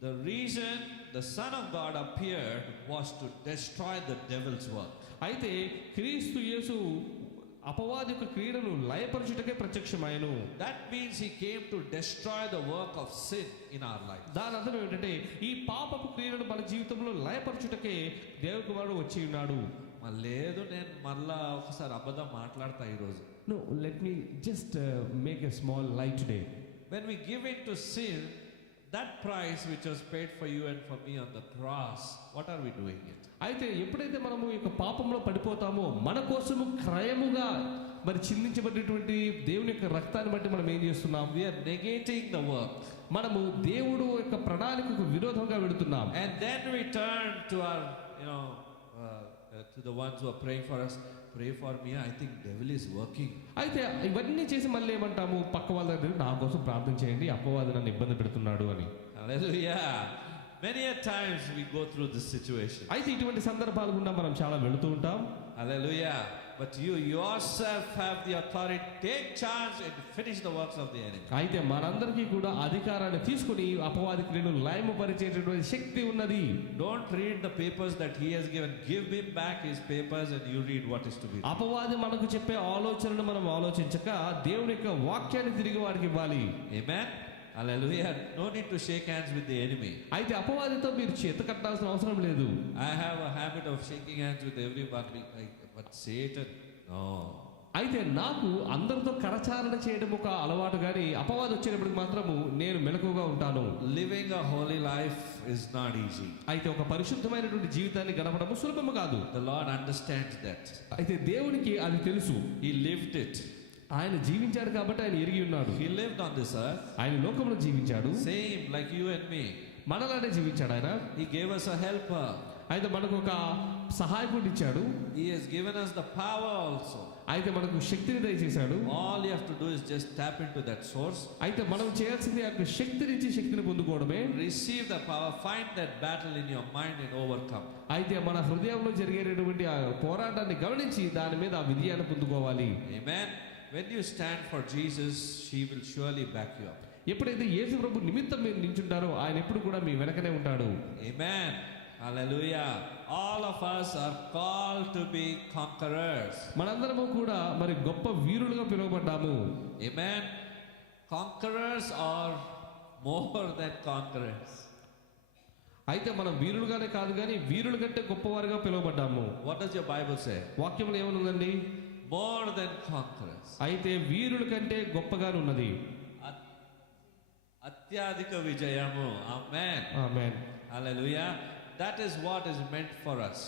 The reason the Son of God appeared was to destroy the devil's work. అయితే క్రీస్తు యేసు అపవాది యొక్క క్రియను లయపరచుటకే ప్రత్యక్షమాయను. That means he came to destroy the work of sin in our life. దాని అర్థం ఏంటంటే ఈ పాపపు క్రియలను మన జీవితంలో లయపరచుటకే దేవుని కుమారుడు వచ్చి ఉన్నాడు. లేదు, నేను మళ్ళా ఒకసారి అబద్ధం మాట్లాడతా ఈరోజు. No, let me just make a small lie today. When we give in to sin, that price which was paid for you and for me on the cross, what are we doing it? అయితే ఎప్పుడైతే మనము ఈ యొక్క పాపంలో పడిపోతామో మన కోసము క్రయముగా మరి చిందించబడినటువంటి దేవుని యొక్క రక్తాన్ని బట్టి మనం ఏం చేస్తున్నాం? We are negating the work. మనము దేవుడు యొక్క ప్రణాళికకు విరోధంగా వెళుతున్నాం. And then we turn to our, to the ones who are praying for us. Pray for me, I think devil is working. అయితే ఇవన్నీ చేసి మళ్ళీ ఏమంటాము? పక్క వాళ్ళ దగ్గర నా కోసం ప్రార్థన చేయండి, అపవాది నన్ను ఇబ్బంది పెడుతున్నాడు అని. Hallelujah. Many a times we go through this situation. అయితే ఇటువంటి సందర్భాలు గుండా మనం చాలా వెళుతూ ఉంటాం. Hallelujah. But you yourself have the authority. Take charge and finish the works of the enemy. అయితే మనందరికీ కూడా అధికారాన్ని తీసుకుని అపవాది క్రియను లయముపరిచేటటువంటి శక్తి ఉన్నది. Don't read the papers that he has given. Give him back his papers and you read what is to be. అపవాది మనకు చెప్పే ఆలోచనను మనం ఆలోచించక దేవుని యొక్క వాక్యాన్ని తిరిగి వారికి ఇవ్వాలి. Amen. Hallelujah. No need to shake hands with the enemy. అయితే అపవాదితో మీరు చేత కట్టాల్సిన అవసరం లేదు. I have a habit of shaking hands with everyone, but Satan, no. అయితే నాకు అందరితో కరచారణ చేయడం ఒక అలవాటు, కానీ అపవాది వచ్చేటప్పటికి మాత్రము నేను మెలకుగా ఉంటాను. Living a holy life is not easy. అయితే ఒక పరిశుద్ధమైనటువంటి జీవితాన్ని గడపడం సులభము కాదు. The Lord understands that. అయితే దేవునికి అది తెలుసు. He lived it. ఆయన జీవించాడు కాబట్టి ఆయన ఎరిగి ఉన్నాడు. He lived on this earth. ఆయన లోకంలో జీవించాడు. Same like you and me. మనలానే జీవించాడు ఆయన. He gave us a helper. అయితే మనకు ఒక సహాయకుడు ఇచ్చాడు. He has given us the power also. అయితే మనకు శక్తిని దయచేశాడు. All you have to do is just tap into that source. అయితే మనం చేయాల్సింది ఆ శక్తి నుంచి శక్తిని పొందుకోవడమే. Receive the power, find that battle in your mind and overcome. అయితే మన హృదయంలో జరిగేటటువంటి ఆ పోరాటాన్ని గమనించి దాని మీద ఆ విజయాన్ని పొందుకోవాలి. Amen. When you stand for Jesus, He will surely back you up. ఎప్పుడైతే యేసు ప్రభు నిమిత్తం మీరు నిల్చుంటారో ఆయన ఎప్పుడు కూడా మీ వెనకనే ఉంటాడు. Amen. Hallelujah. All of us are called to be conquerors. మనందరము కూడా మరి గొప్ప వీరులుగా పిలువబడ్డాము. Amen. Conquerors are more than conquerors. అయితే మనం వీరులుగానే కాదు కానీ వీరుల కంటే గొప్పవారుగా పిలువబడ్డాము. What does your Bible say? వాక్యంలో ఏమనుందండి? More than conquerors. అయితే వీరుల కంటే గొప్పగానే ఉన్నది. అత్యధిక విజయము. Amen. Amen. Hallelujah. That is what is meant for us.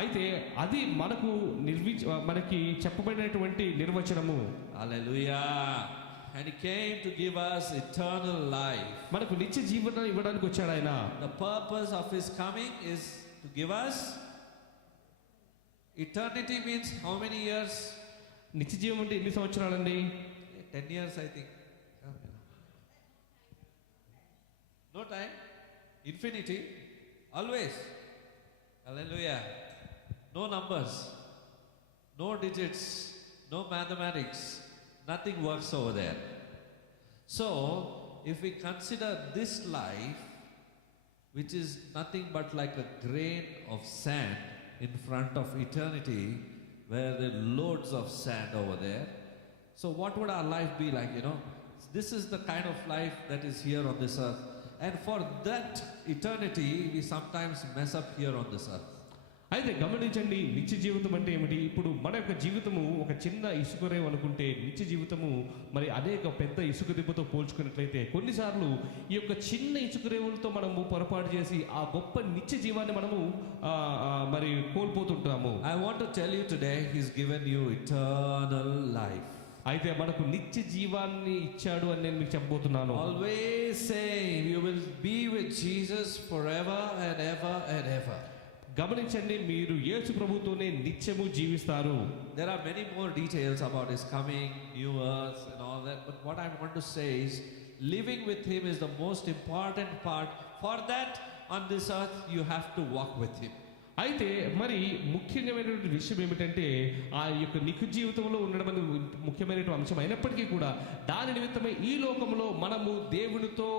అయితే అది మనకి చెప్పబడినటువంటి నిర్వచనము. Hallelujah. And He came to give us eternal life. మనకు నిత్య జీవనం ఇవ్వడానికి వచ్చాడు ఆయన. The purpose of His coming is to give us eternity. Means how many years? నిత్య జీవం అంటే ఎన్ని సంవత్సరాలండి? 10 years, I think. No time. Infinity. Always. Hallelujah. No numbers. No digits. No mathematics. Nothing works over there. So, if we consider this life, which is nothing but like a grain of sand in front of eternity, where there are loads of sand over there, so what would our life be like, This is the kind of life that is here on this earth. And for that eternity, we sometimes mess up here on this earth. అయితే గమనించండి, నిత్య జీవితం అంటే ఏమిటి? ఇప్పుడు మన యొక్క జీవితము ఒక చిన్న ఇసుక రేవు అనుకుంటే నిత్య జీవితము మరి అనేక పెద్ద ఇసుక దిబ్బతో పోల్చుకున్నట్లయితే కొన్నిసార్లు ఈ యొక్క చిన్న ఇసుక రేవులతో మనము పొరపాటు చేసి ఆ గొప్ప నిత్య జీవాన్ని మనము మరి కోల్పోతుంటాము. I want to tell you today, He's given you eternal life. అయితే మనకు నిత్య జీవాన్ని ఇచ్చాడు అని నేను మీకు చెప్పబోతున్నాను. Always say you will be with Jesus forever and ever and ever. గమనించండి, మీరు యేసు ప్రభుతోనే నిత్యము జీవిస్తారు. There are many more details about His coming, new earth and all that, but what I want to say is living with Him is the most important part. For that, on this earth you have to walk with Him. అయితే మరి ముఖ్యమైనటువంటి విషయం ఏమిటంటే ఆ యొక్క నిఖు జీవితంలో ఉండడం అనేది ముఖ్యమైనటువంటి అంశం అయినప్పటికీ కూడా దాని నిమిత్తమై ఈ లోకంలో మనము దేవునితో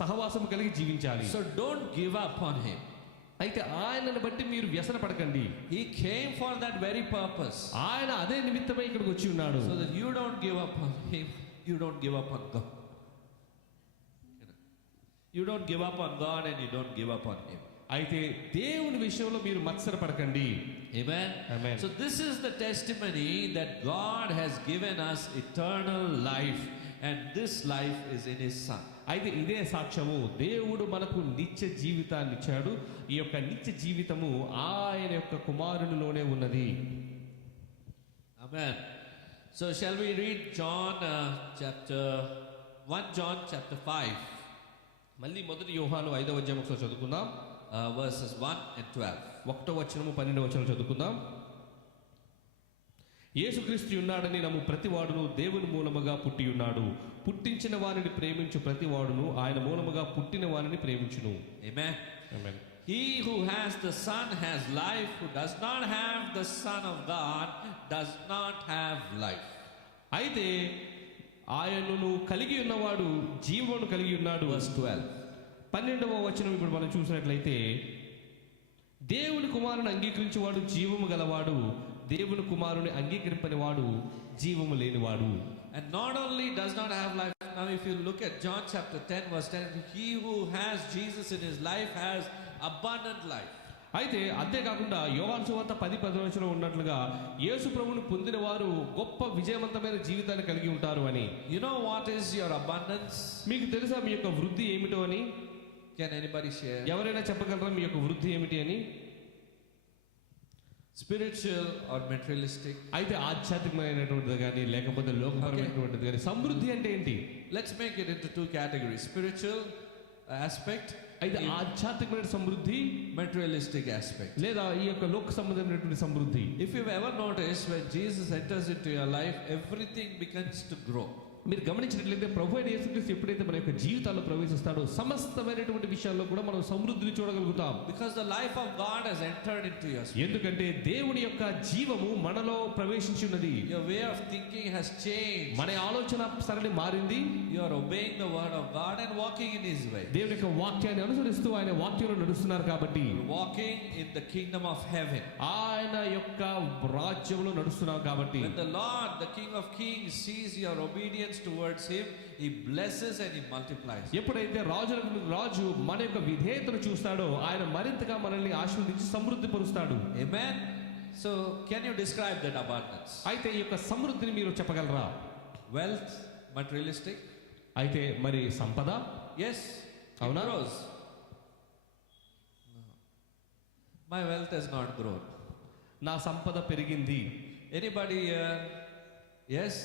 సహవాసం కలిగి జీవించాలి. So don't give up on him. అయితే ఆయనను బట్టి మీరు వ్యసన పడకండి. He came for that very purpose. ఆయన అదే నిమిత్తమై ఇక్కడికి వచ్చి ఉన్నాడు. So that you don't give up on him, you don't give up on God. You don't give up on God and you don't give up on him. అయితే దేవుని విషయంలో మీరు మత్సర పడకండి. Amen. Amen. So this is the testimony that God has given us eternal life, and this life is in his son. అయితే ఇదే సాక్ష్యము, దేవుడు మనకు నిత్య జీవితాన్ని ఇచ్చాడు. ఈ యొక్క నిత్య జీవితము ఆయన యొక్క కుమారునిలోనే ఉన్నది. Amen. So shall we read John chapter 1 John chapter 5. మళ్ళీ మొదటి యోహాను 5వ అధ్యాయం ఒకసారి చదువుకుందాం. Verses 1 and 12. 1వ వచనము 12వ వచనం చదువుకుందాం. యేసుక్రీస్తు ఉన్నాడని నమ్ము ప్రతివాడును దేవుని మూలముగా పుట్టి ఉన్నాడు. పుట్టించిన వారిని ప్రేమించు ప్రతివాడును ఆయన మూలముగా పుట్టిన వారిని ప్రేమించును. Amen. Amen. He who has the Son has life. Who does not have the Son of God does not have life. అయితే ఆయనను కలిగి ఉన్నవాడు జీవమును కలిగి ఉన్నాడు. Verse 12. 12వ వచనం ఇప్పుడు మనం చూసినట్లయితే, దేవుని కుమారుని అంగీకరించేవాడు జీవము గలవాడు, దేవుని కుమారుని అంగీకరింపని వాడు జీవము లేనివాడు. And not only does not have life. Now if you look at John chapter 10 verse 10, he who has Jesus in his life has abundant life. అయితే అంతేకాకుండా యోహాను సువార్త 10:11 ఉన్నట్లుగా యేసు ప్రభువును పొందిన వారు గొప్ప విజయవంతమైన జీవితాన్ని కలిగి ఉంటారు అని. You know what is your abundance? మీకు తెలుసా మీ యొక్క వృద్ధి ఏమిటో అని? Can anybody share? ఎవరైనా చెప్పగలరా మీ యొక్క వృద్ధి ఏమిటి అని? Spiritual or materialistic? అయితే ఆధ్యాత్మికమైనటువంటిది కానీ లేకపోతే లోకపరమైనటువంటిది కానీ. సమృద్ధి అంటే ఏంటి? Let's make it into two categories: spiritual aspect, అయితే ఆధ్యాత్మికమైన సమృద్ధి, materialistic aspect. లేదా ఈ యొక్క లోక సంబంధమైనటువంటి సమృద్ధి. If you've ever noticed, when Jesus enters into your life, everything begins to grow. మీరు గమనించినట్లయితే ప్రభు అయిన యేసుక్రీస్తు ఎప్పుడైతే మన యొక్క జీవితాల్లో ప్రవేశిస్తాడో సమస్తమైనటువంటి విషయాల్లో కూడా మనం సమృద్ధిని చూడగలుగుతాం. Because the life of God has entered into your spirit. ఎందుకంటే దేవుని యొక్క జీవము మనలో ప్రవేశించి ఉన్నది. Your way of thinking has changed. మన ఆలోచన సరళి మారింది. You are obeying the word of God and walking in his way. దేవుని యొక్క వాక్యాన్ని అనుసరిస్తూ ఆయన వాక్యంలో నడుస్తున్నారు కాబట్టి Walking in the kingdom of heaven. ఆయన యొక్క రాజ్యంలో నడుస్తున్నాం కాబట్టి. When the Lord, the King of Kings, sees your obedience towards him, he blesses and he multiplies. ఎప్పుడైతే రాజు మన యొక్క విధేయతను చూస్తాడో ఆయన మరింతగా మనల్ని ఆశీర్వదించి సమృద్ధి పరుస్తాడు. Amen. So can you describe that abundance? అయితే ఈ యొక్క సమృద్ధిని మీరు చెప్పగలరా? Wealth, materialistic? అయితే మరి సంపద? Yes. అవునా? It grows. No. My wealth has not grown. నా సంపద పెరిగింది. Anybody here? Yes.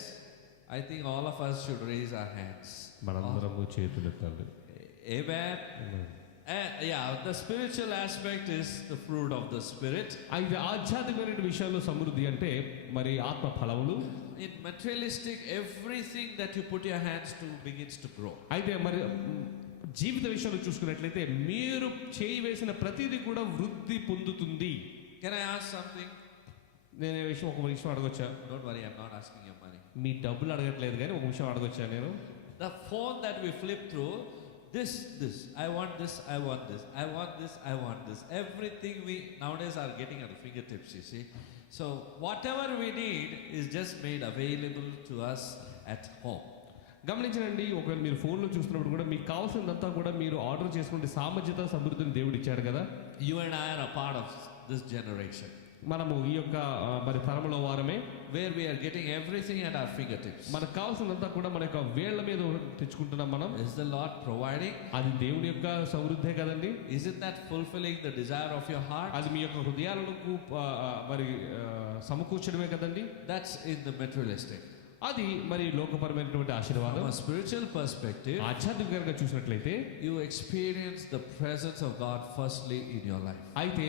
I think all of us should raise our hands. మనందరము చేతులెత్తాలి. Amen. Yeah, the spiritual aspect is the fruit of the spirit. అయితే ఆధ్యాత్మికమైన విషయాల్లో సమృద్ధి అంటే మరి ఆత్మ ఫలములు. In materialistic, everything that you put your hands to begins to grow. అయితే మరి జీవిత విషయంలో చూసుకున్నట్లయితే మీరు చేయి వేసిన ప్రతిదీ కూడా వృద్ధి పొందుతుంది. Can I ask something? నేను ఒక విషయం అడగొచ్చా? Don't worry, I'm not asking your money. మీ డబ్బులు అడగట్లేదు కానీ ఒక విషయం అడగొచ్చా నేను? The phone that we flip through, this, I want this, I want this, I want this, I want this. Everything we nowadays are getting at the fingertips, you see. So whatever we need is just made available to us at home. గమనించండి, ఒకవేళ మీరు ఫోన్లో చూస్తున్నప్పుడు కూడా మీకు కావాల్సినంతా కూడా మీరు order చేసుకుంటే సామర్థ్యత సమృద్ధిని దేవుడు ఇచ్చాడు కదా. You and I are a part of this generation. మనము ఈ యొక్క మరి తరములో వారమే, where we are getting everything at our fingertips. మనకు కావాల్సినంతా కూడా మన యొక్క వేళ్ల మీద తెచ్చుకుంటున్నాం మనం. Is the Lord providing? అది దేవుని యొక్క సమృద్ధే కదండి. Isn't that fulfilling the desire of your heart? అది మీ యొక్క హృదయాలకు మరి సమకూర్చడమే కదండి. That's in the materialistic. అది మరి లోకపరమైనటువంటి ఆశీర్వాదం. From a spiritual perspective, ఆధ్యాత్మికంగా చూసినట్లయితే you experience the presence of God firstly in your life. అయితే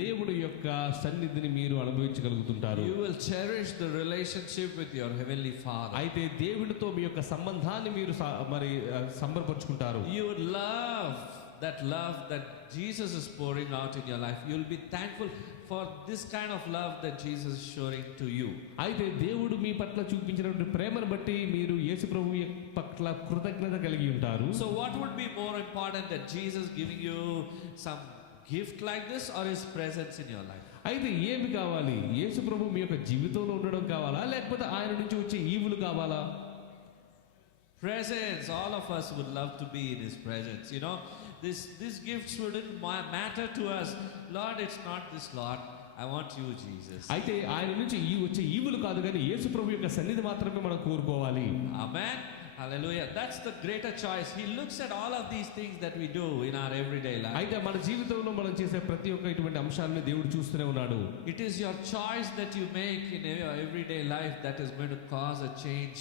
దేవుడి యొక్క సన్నిధిని మీరు అనుభవించగలుగుతుంటారు. You will cherish the relationship with your heavenly Father. అయితే దేవుడితో మీ యొక్క సంబంధాన్ని మీరు మరి సంబరపరుచుకుంటారు. You would love that love that Jesus is pouring out in your life. You'll be thankful for this kind of love that Jesus is showing to you. అయితే దేవుడు మీ పట్ల చూపించినటువంటి ప్రేమను బట్టి మీరు యేసు ప్రభువు పట్ల కృతజ్ఞత కలిగి ఉంటారు. So what would be more important, that Jesus giving you some gift like this, or his presence in your life? అయితే ఏమి కావాలి? యేసు ప్రభు మీ యొక్క జీవితంలో ఉండడం కావాలా, లేకపోతే ఆయన నుంచి వచ్చే ఈవులు కావాలా? Presence. All of us would love to be in his presence. You know, this gifts wouldn't matter to us. Lord, it's not this, Lord. I want you, Jesus. అయితే ఆయన నుంచి వచ్చే ఈవులు కాదు, కానీ యేసు ప్రభు యొక్క సన్నిధి మాత్రమే మనం కోరుకోవాలి. Amen. Hallelujah. That's the greater choice. He looks at all of these things that we do in our everyday life. అయితే మన జీవితంలో మనం చేసే ప్రతి ఒక్క ఇటువంటి అంశాన్ని దేవుడు చూస్తూనే ఉన్నాడు. It is your choice that you make in your everyday life that is going to cause a change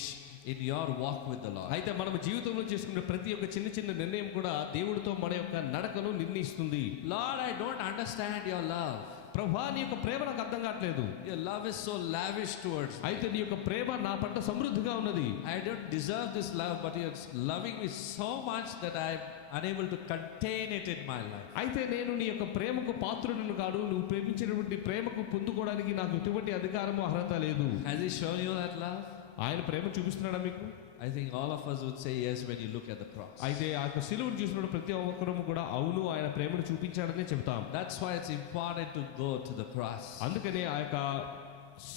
in your walk with the Lord. అయితే మనం జీవితంలో చేసుకునే ప్రతి ఒక్క చిన్న చిన్న నిర్ణయం కూడా దేవుడితో మన యొక్క నడకను నిర్ణయిస్తుంది. Lord, I don't understand your love. ప్రభువా, నీ యొక్క ప్రేమ నాకు అర్థం కావట్లేదు. Your love is so lavish towards me. అయితే నీ యొక్క ప్రేమ నా పట్ల సమృద్ధిగా ఉన్నది. I don't deserve this love, but you're loving me so much that I'm unable to contain it in my life. అయితే నేను నీ యొక్క ప్రేమకు పాత్రుడను కాదు. నువ్వు ప్రేమించినటువంటి ప్రేమకు పొందుకోవడానికి నాకు ఎటువంటి అధికారము అర్హత లేదు. Has he shown you that love? ఆయన ప్రేమ చూపిస్తున్నాడా మీకు? I think all of us would say yes when you look at the cross. అయితే ఆ యొక్క సిలువను చూసినప్పుడు ప్రతి ఒక్కరము కూడా అవును, ఆయన ప్రేమను చూపించాడనే చెప్తాం. That's why it's important to go to the cross. అందుకనే ఆ యొక్క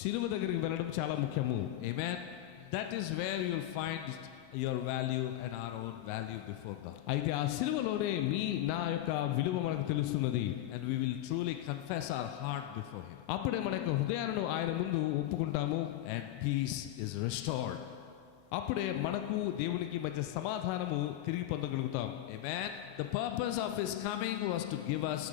సిలువ దగ్గరికి వెళ్ళడం చాలా ముఖ్యము. Amen. That is where you will find your value and our own value before God. అయితే ఆ సిలువలోనే నా యొక్క విలువ మనకు తెలుస్తున్నది. And we will truly confess our heart before him. అప్పుడే మన యొక్క హృదయాలను ఆయన ముందు ఒప్పుకుంటాము. And peace is restored. అప్పుడే మనకు దేవునికి మధ్య సమాధానము తిరిగి పొందగలుగుతాం. Amen. The purpose of his coming was to give us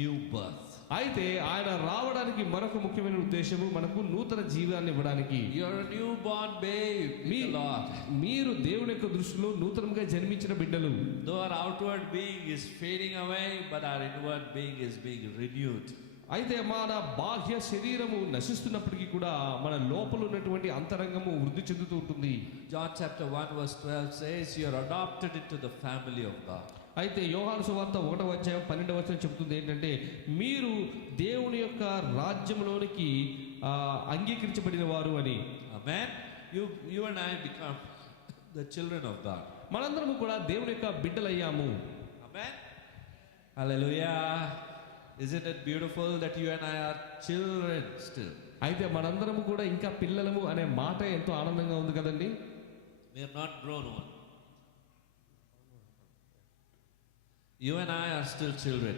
new birth. అయితే ఆయన రావడానికి మరొక ముఖ్యమైన ఉద్దేశము మనకు నూతన జీవాన్ని ఇవ్వడానికి. You're a newborn babe in the Lord. మీరు దేవుని యొక్క దృష్టిలో నూతనంగా జన్మించిన బిడ్డలు. Though our outward being is fading away, but our inward being is being renewed. అయితే మన బాహ్య శరీరము నశిస్తున్నప్పటికీ కూడా మన లోపల ఉన్నటువంటి అంతరంగము వృద్ధి చెందుతూ ఉంటుంది. John chapter 1 verse 12 says, you are adopted into the family of God. అయితే యోహాను సువార్త 1:12 చెప్తుంది ఏంటంటే, మీరు దేవుని యొక్క రాజ్యంలోనికి అంగీకరించబడిన వారు అని. Amen. You and I become the children of God. మనందరము కూడా దేవుని యొక్క బిడ్డలయ్యాము. Amen. Hallelujah. Isn't it beautiful that you and I are children still? అయితే మనందరము కూడా ఇంకా పిల్లలము అనే మాట ఎంతో ఆనందంగా ఉంది కదండి. We are not grown one. You and I are still children.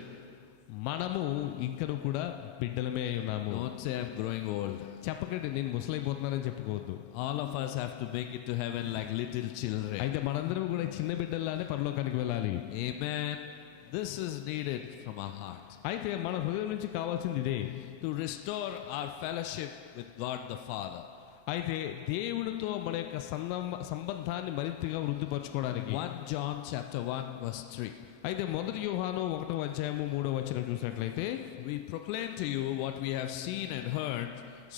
మనము ఇంకను కూడా బిడ్డలమే అయి ఉన్నాము. Don't say I'm growing old. చెప్పకండి నేను ముసలైపోతున్నానని చెప్పుకోవద్దు. All of us have to make it to heaven like little children. అయితే మనందరం కూడా చిన్న బిడ్డల్లానే పరలోకానికి వెళ్ళాలి. Amen. This is needed from our heart. అయితే మన హృదయం నుంచి కావాల్సింది ఇదే. To restore our fellowship with God the Father. అయితే దేవుడితో మన యొక్క సంబంధాన్ని మరింతగా వృద్ధిపరచుకోవడానికి 1 John chapter 1 verse 3. అయితే 1 యోహాను 1:3 చూసినట్లయితే, we proclaim to you what we have seen and heard,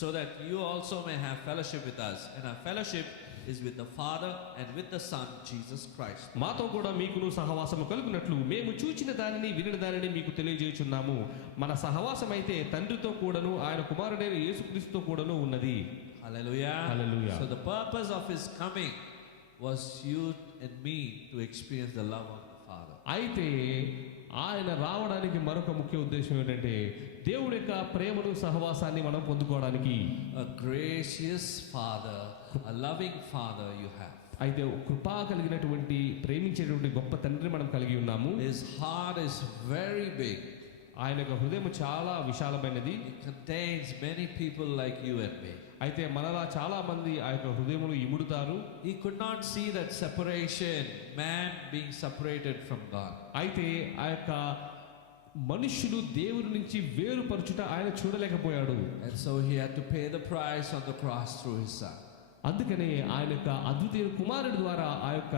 so that you also may have fellowship with us, and our fellowship is with the Father and with the Son Jesus Christ. మాతో కూడా మీకును సహవాసము కలుగునట్లు మేము చూచిన దానిని వినిన దానిని మీకు తెలియజేయుచున్నాము. మన సహవాసం అయితే తండ్రితో కూడాను ఆయన కుమారుడైన యేసుక్రీస్తుతో కూడాను ఉన్నది. Hallelujah. Hallelujah. So the purpose of his coming was you and me to experience the love of the Father. అయితే ఆయన రావడానికి మరొక ముఖ్య ఉద్దేశం ఏంటంటే, దేవుడి యొక్క ప్రేమను సహవాసాన్ని మనం పొందుకోవడానికి. A gracious Father, a loving Father you have. అయితే కృపా కలిగినటువంటి ప్రేమించేటువంటి గొప్ప తండ్రి మనం కలిగి ఉన్నాము. His heart is very big. ఆయన యొక్క హృదయం చాలా విశాలమైనది. It contains many people like you and me. అయితే మనలా చాలా మంది ఆ యొక్క హృదయములు ఇముడుతారు. He could not see that separation, man being separated from God. అయితే ఆ యొక్క మనుష్యులు దేవుని నుంచి వేరుపరచుట ఆయన చూడలేకపోయాడు. And so he had to pay the price on the cross through his son. అందుకనే ఆయన యొక్క అద్వితీయ కుమారుడి ద్వారా ఆ యొక్క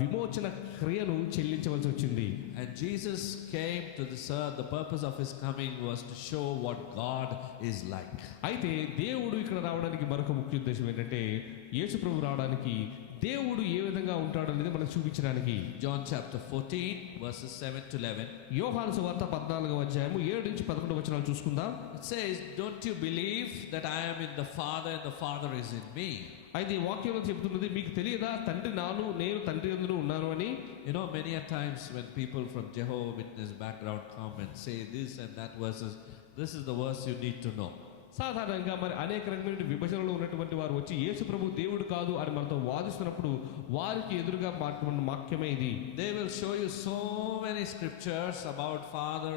విమోచన క్రియను చెల్లించవలసి వచ్చింది. And Jesus came to this earth. The purpose of his coming was to show what God is like. అయితే దేవుడు ఇక్కడ రావడానికి మరొక ముఖ్య ఉద్దేశం ఏంటంటే, యేసు ప్రభు రావడానికి దేవుడు ఏ విధంగా ఉంటాడు అనేది మనకు చూపించడానికి John chapter 14, verses 7 to 11. యోహాను సువార్త 14వ అధ్యాయము 7 నుంచి 11 వచనాలు చూసుకుందాం. It says, "Don't you believe that I am in the Father and the Father is in me?" అయితే ఈ వాక్యంలో చెప్తున్నది, మీకు తెలియదా తండ్రి నాను నేను తండ్రి యందు ఉన్నాను అని. You know, many a times when people from Jehovah's Witness background come and say this and that verses, this is the verse you need to know. సాధారణంగా మరి అనేక రకమైన విభజనలో ఉన్నటువంటి వారు వచ్చి యేసు ప్రభు దేవుడు కాదు అని మనతో వాదిస్తున్నప్పుడు వారికి ఎదురుగా మాట్లాడిన వాక్యమే ఇది. They will show you so many scriptures about Father,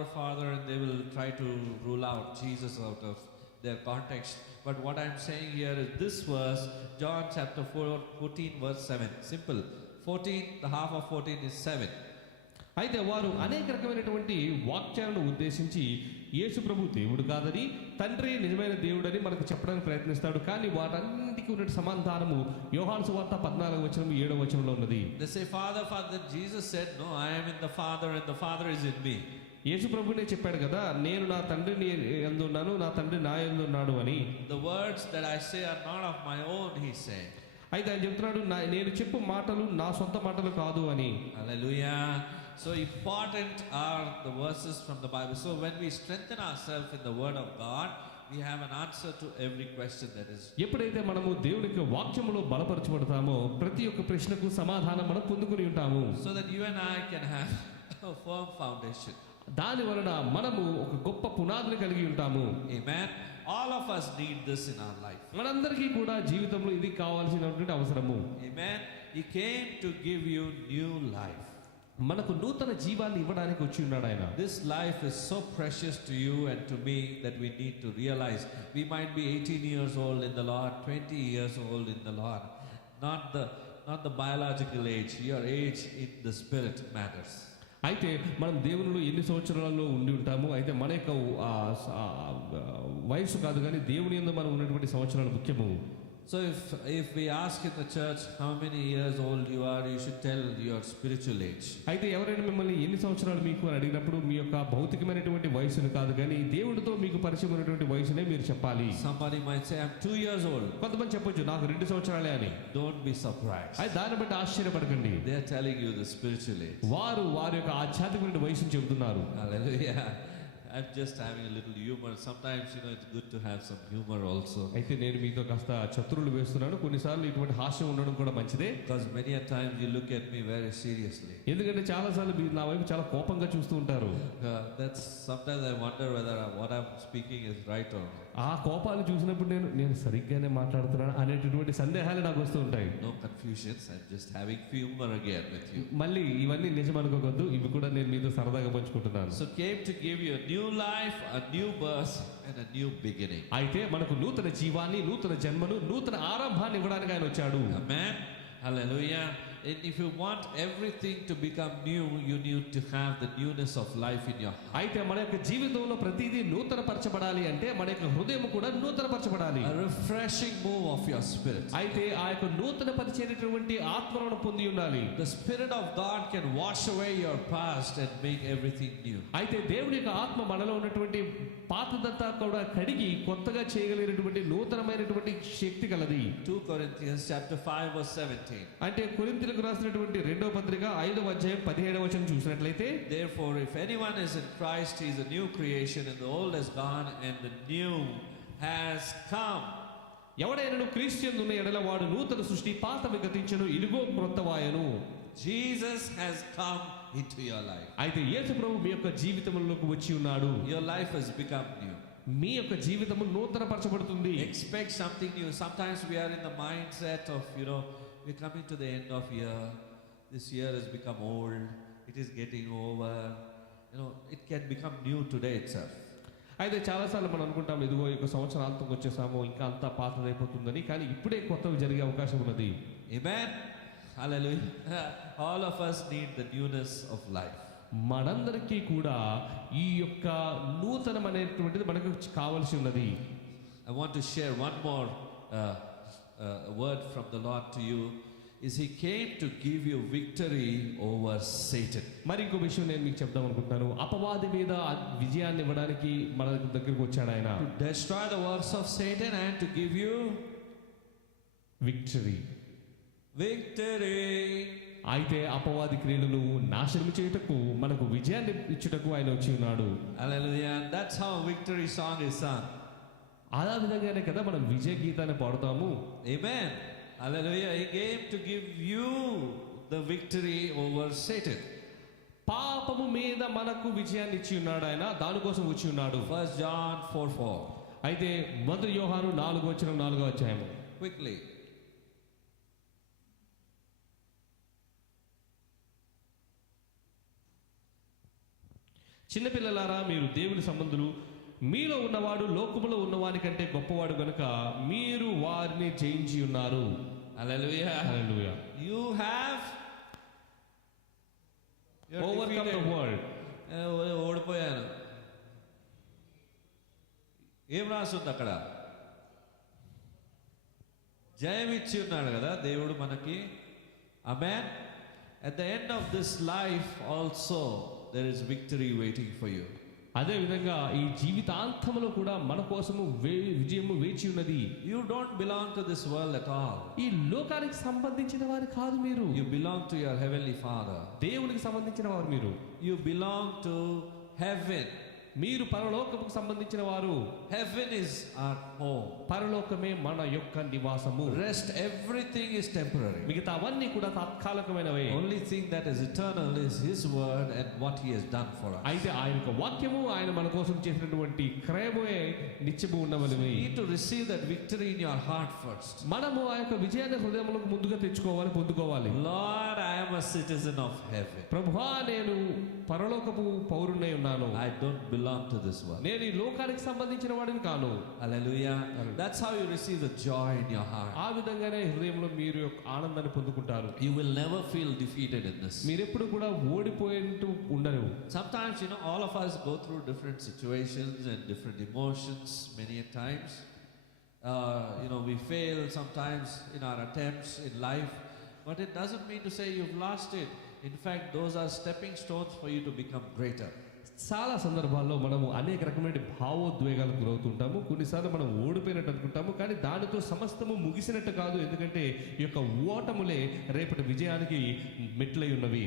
and they will try to rule out Jesus out of their context. But what I'm saying here is this verse, John chapter 14, verse 7. Simple. 14, the half of 14 is 7. అయితే వారు అనేక రకమైనటువంటి వాక్యాలను ఉద్దేశించి యేసు ప్రభు దేవుడు కాదని తండ్రి నిజమైన దేవుడని మనకు చెప్పడానికి ప్రయత్నిస్తాడు. కానీ వాటన్నిటికీ ఉన్న సమాధానము యోహాను సువార్త 14వ వచనం 7వ వచనంలో ఉన్నది. They say, Father, Jesus said, no, I am in the Father and the Father is in me. యేసు ప్రభునే చెప్పాడు కదా, నేను నా తండ్రిని యందు ఉన్నాను, నా తండ్రి నా యందు ఉన్నాడు అని. The words that I say are not of my own, he said. అయితే ఆయన చెప్తున్నాడు, నేను చెప్పు మాటలు నా సొంత మాటలు కాదు అని. Hallelujah. So important are the verses from the Bible. So when we strengthen ourselves in the Word of God, we have an answer to every question that is. ఎప్పుడైతే మనము దేవుని యొక్క వాక్యములో బలపరచబడతామో ప్రతి ఒక్క ప్రశ్నకు సమాధానం మనం పొందుకొని ఉంటాము. So that you and I can have a firm foundation. దాని వలన మనము ఒక గొప్ప పునాదిని కలిగి ఉంటాము. Amen. All of us need this in our life. మనందరికీ కూడా జీవితంలో ఇది కావాల్సినటువంటి అవసరము. Amen. He came to give you new life. మనకు నూతన జీవాన్ని ఇవ్వడానికి వచ్చి ఉన్నాడు ఆయన. This life is so precious to you and to me that we need to realize we might be 18 years old in the Lord, 20 years old in the Lord. Not the biological age. Your age in the spirit matters. అయితే మనం దేవునిలో ఎన్ని సంవత్సరాల్లో ఉండి ఉంటాము, అయితే మన యొక్క వయసు కాదు కానీ దేవుని యందు మనం ఉన్నటువంటి సంవత్సరాలు ముఖ్యము. So if we ask in the church how many years old you are, you should tell your spiritual age. అయితే ఎవరైనా మిమ్మల్ని ఎన్ని సంవత్సరాలు మీకు అని అడిగినప్పుడు మీ యొక్క భౌతికమైనటువంటి వయసును కాదు కానీ దేవుడితో మీకు పరిచయం ఉన్నటువంటి వయసునే మీరు చెప్పాలి. Somebody might say, I'm 2 years old. కొంతమంది చెప్పొచ్చు నాకు 2 సంవత్సరాలే అని. Don't be surprised. అయితే దాన్ని బట్టి ఆశ్చర్యపడకండి. They are telling you the spiritual age. వారి యొక్క ఆధ్యాత్మిక వయసును చెబుతున్నారు. Hallelujah. I'm just having a little humor. Sometimes, it's good to have some humor also. అయితే నేను మీతో కాస్త చతురులు వేస్తున్నాను. కొన్నిసార్లు ఇటువంటి హాస్యం ఉండడం కూడా మంచిదే. Because many a times you look at me very seriously. ఎందుకంటే చాలా సార్లు మీరు నా వైపు చాలా కోపంగా చూస్తూ ఉంటారు. That's sometimes I wonder whether what I'm speaking is right or not. ఆ కోపాలు చూసినప్పుడు నేను సరిగ్గానే మాట్లాడుతున్నాను అనేటటువంటి సందేహాలు నాకు వస్తూ ఉంటాయి. No confusions. I'm just having humor again with you. మళ్ళీ ఇవన్నీ నిజం అనుకోవద్దు, ఇవి కూడా నేను మీతో సరదాగా పంచుకుంటున్నాను. So came to give you a new life, a new birth and a new beginning. అయితే మనకు నూతన జీవాన్ని, నూతన జన్మను, నూతన ఆరంభాన్ని ఇవ్వడానికి ఆయన వచ్చాడు. Amen. Hallelujah. And if you want everything to become new, you need to have the newness of life in your heart. అయితే మన యొక్క జీవితంలో ప్రతిదీ నూతన పరచబడాలి అంటే మన యొక్క హృదయం కూడా నూతన పరచబడాలి. A refreshing move of your spirit. అయితే ఆ యొక్క నూతన పరిచేటటువంటి ఆత్మను పొంది ఉండాలి. The Spirit of God can wash away your past and make everything new. అయితే దేవుని యొక్క ఆత్మ మనలో ఉన్నటువంటి పాతదంతా కూడా కడిగి కొత్తగా చేయగలిగినటువంటి నూతనమైనటువంటి శక్తి కలది. 2 Corinthians chapter 5 verse 17. అంటే కొరింథీయులకు రాసినటువంటి 2వ పత్రిక 5వ అధ్యాయం 17వ వచనం చూసినట్లయితే, Therefore if anyone is in Christ, he is a new creation, and the old has gone and the new has come. ఎవడైనను క్రీస్తు యందు ఉన్న ఎడల వాడు నూతన సృష్టి, పాతవి గతించెను, ఇదిగో క్రొత్తవాయెను. Jesus has come into your life. అయితే యేసు ప్రభు మీ యొక్క జీవితంలోకి వచ్చి ఉన్నాడు. Your life has become new. మీ యొక్క జీవితము నూతనపరచబడుతుంది. Expect something new. Sometimes we are in the mindset of, we're coming to the end of year. This year has become old. It is getting over. It can become new today itself. అయితే చాలాసార్లు మనం అనుకుంటాం, ఇదిగో ఈ సంవత్సరాంతంకి వచ్చేసాము, ఇంకా అంతా పాతదైపోతుందని. కానీ ఇప్పుడే కొత్తవి జరిగే అవకాశం ఉన్నది. Amen. Hallelujah. All of us need the newness of life. మనందరికీ కూడా ఈ యొక్క నూతనం అనేటువంటిది మనకు కావలసి ఉన్నది. I want to share one more word from the Lord to you. Is He came to give you victory over Satan. మరి ఇంకో విషయం నేను మీకు చెప్దాం అనుకుంటున్నాను. అపవాది మీద విజయాన్ని ఇవ్వడానికి మన దగ్గరికి వచ్చాడు ఆయన. To destroy the works of Satan and to give you victory. victory. అయితే అపవాది క్రియలను నాశనం చేయుటకు మనకు విజయాన్ని ఇచ్చుటకు ఆయన వచ్చి ఉన్నాడు. Hallelujah. And that's how victory song is sung. ఆ విధంగానే కదా మనం విజయ గీతాన్ని పాడుతాము. Amen. Hallelujah. He came to give you the victory over Satan. పాపము మీద మనకు విజయాన్ని ఇచ్చి ఉన్నాడు ఆయన, దానికోసం వచ్చి ఉన్నాడు. 1 John 4:4. అయితే 1 యోహాను 4:4 అధ్యాయము. Quickly. చిన్నపిల్లలారా, మీరు దేవుని సంబంధులు, మీలో ఉన్నవాడు లోకములో ఉన్నవాని కంటే గొప్పవాడు గనుక మీరు వారిని జయించి ఉన్నారు. Hallelujah. Hallelujah. You have overcome the world. ఓడిపోయాను. ఏం రాస్తుంది అక్కడ? జయం ఇచ్చి ఉన్నాడు కదా దేవుడు మనకి. ఆమేన్. At the end of this life also there is victory waiting for you. అదే విధంగా ఈ జీవితాంతంలో కూడా మన కోసము విజయము వేచి ఉన్నది. You don't belong to this world at all. ఈ లోకానికి సంబంధించిన వారు కాదు మీరు. You belong to your heavenly Father. దేవునికి సంబంధించిన వారు మీరు. You belong to heaven. మీరు పరలోకముకు సంబంధించిన వారు. Heaven is our home. పరలోకమే మన యొక్క నివాసము. Rest, everything is temporary. మిగతా అవన్నీ కూడా తాత్కాలికమైనవే. Only thing that is eternal is His word and what He has done for us. అయితే ఆయన యొక్క వాక్యము, ఆయన మన కోసం చేసినటువంటి క్రయమే నిత్యము ఉన్నవనివి. You need to receive that victory in your heart first. మనము ఆ యొక్క విజయాన్ని హృదయంలోకి ముందుగా తెచ్చుకోవాలి, పొందుకోవాలి. Lord, I am a citizen of heaven. ప్రభువా, నేను పరలోకపు పౌరుణ్ణి ఉన్నాను. I don't belong to this world. నేను ఈ లోకానికి సంబంధించిన వాడిని కాను. Hallelujah. That's how you receive the joy in your heart. ఆ విధంగానే హృదయంలో మీరు యొక్క ఆనందాన్ని పొందుకుంటారు. You will never feel defeated in this. మీరు ఎప్పుడు కూడా ఓడిపోయేట్టు ఉండరు. Sometimes, all of us go through different situations and different emotions many a times. We fail sometimes in our attempts in life, but it doesn't mean to say you've lost it. In fact, those are stepping stones for you to become greater. చాలా సందర్భాల్లో మనము అనేక రకమైన భావోద్వేగాలకు గురవుతుంటాము. కొన్నిసార్లు మనం ఓడిపోయినట్టు అనుకుంటాము, కానీ దానితో సమస్తము ముగిసినట్టు కాదు. ఎందుకంటే ఈ యొక్క ఓటములే రేపటి విజయానికి మెట్లై ఉన్నవి.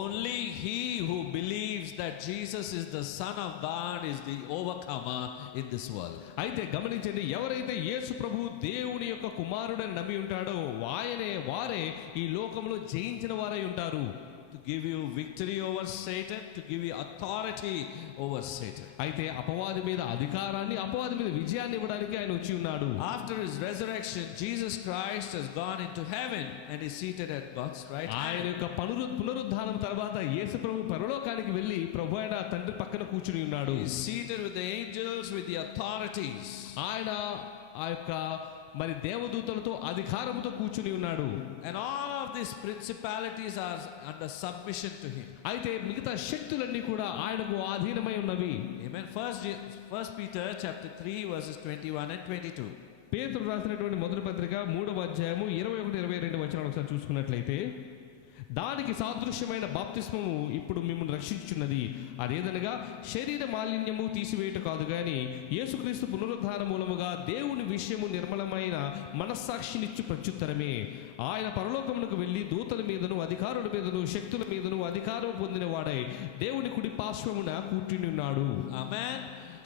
Only he who believes that Jesus is the Son of God is the overcomer in this world. అయితే గమనించండి, ఎవరైతే యేసు ప్రభు దేవుని యొక్క కుమారుడని నమ్మి ఉంటాడో వారే ఈ లోకంలో జయించిన వారై ఉంటారు. To give you victory over Satan, to give you authority over Satan. అయితే అపవాది మీద అధికారాన్ని, అపవాది మీద విజయాన్ని ఇవ్వడానికి ఆయన వచ్చి ఉన్నాడు. After his resurrection, Jesus Christ has gone into heaven and is seated at God's right hand. ఆయన యొక్క పునరుద్ధానం తర్వాత యేసు ప్రభు పరలోకానికి వెళ్ళి ప్రభు అయిన తండ్రి పక్కన కూర్చుని ఉన్నాడు. He is seated with the angels, with the authorities. ఆయన ఆ యొక్క మరి దేవదూతలతో అధికారముతో కూర్చుని ఉన్నాడు. And all of these principalities are under submission to him. అయితే మిగతా శక్తులన్నీ కూడా ఆయనకు అధీనమై ఉన్నవి. Amen. First Peter chapter 3 verses 21 and 22. పేతురు రాసినటువంటి మొదటి పత్రిక 3వ అధ్యాయము 21-22 వచనాలు ఒకసారి చూసుకున్నట్లయితే, దానికి సాదృశ్యమైన బాప్తిస్మము ఇప్పుడు మిమ్మల్ని రక్షించుచున్నది. అదేదనగా శరీర మాలిన్యము తీసివేయట కాదు గాని యేసుక్రీస్తు పునరుద్ధాన మూలముగా దేవుని విషయము నిర్మలమైన మనస్సాక్షినిచ్చు ప్రత్యుత్తరమే. ఆయన పరలోకమునకు వెళ్లి దూతల మీదను అధికారుల మీదను శక్తుల మీదను అధికారం పొందిన వాడై దేవుని కుడి పార్శ్వమున కూర్చుని ఉన్నాడు. Amen.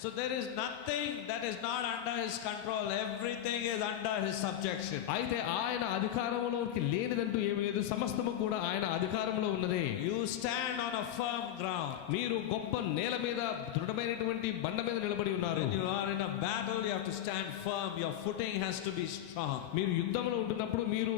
So there is nothing that is not under his control. Everything is under his subjection. అయితే ఆయన అధికారంలోకి లేనిదంటూ ఏమీ లేదు. సమస్తము కూడా ఆయన అధికారంలో ఉన్నదే. You stand on a firm ground. మీరు గొప్ప నేల మీద దృఢమైనటువంటి బండ మీద నిలబడి ఉన్నారు. When you are in a battle, you have to stand firm. Your footing has to be strong. మీరు యుద్ధంలో ఉంటున్నప్పుడు మీరు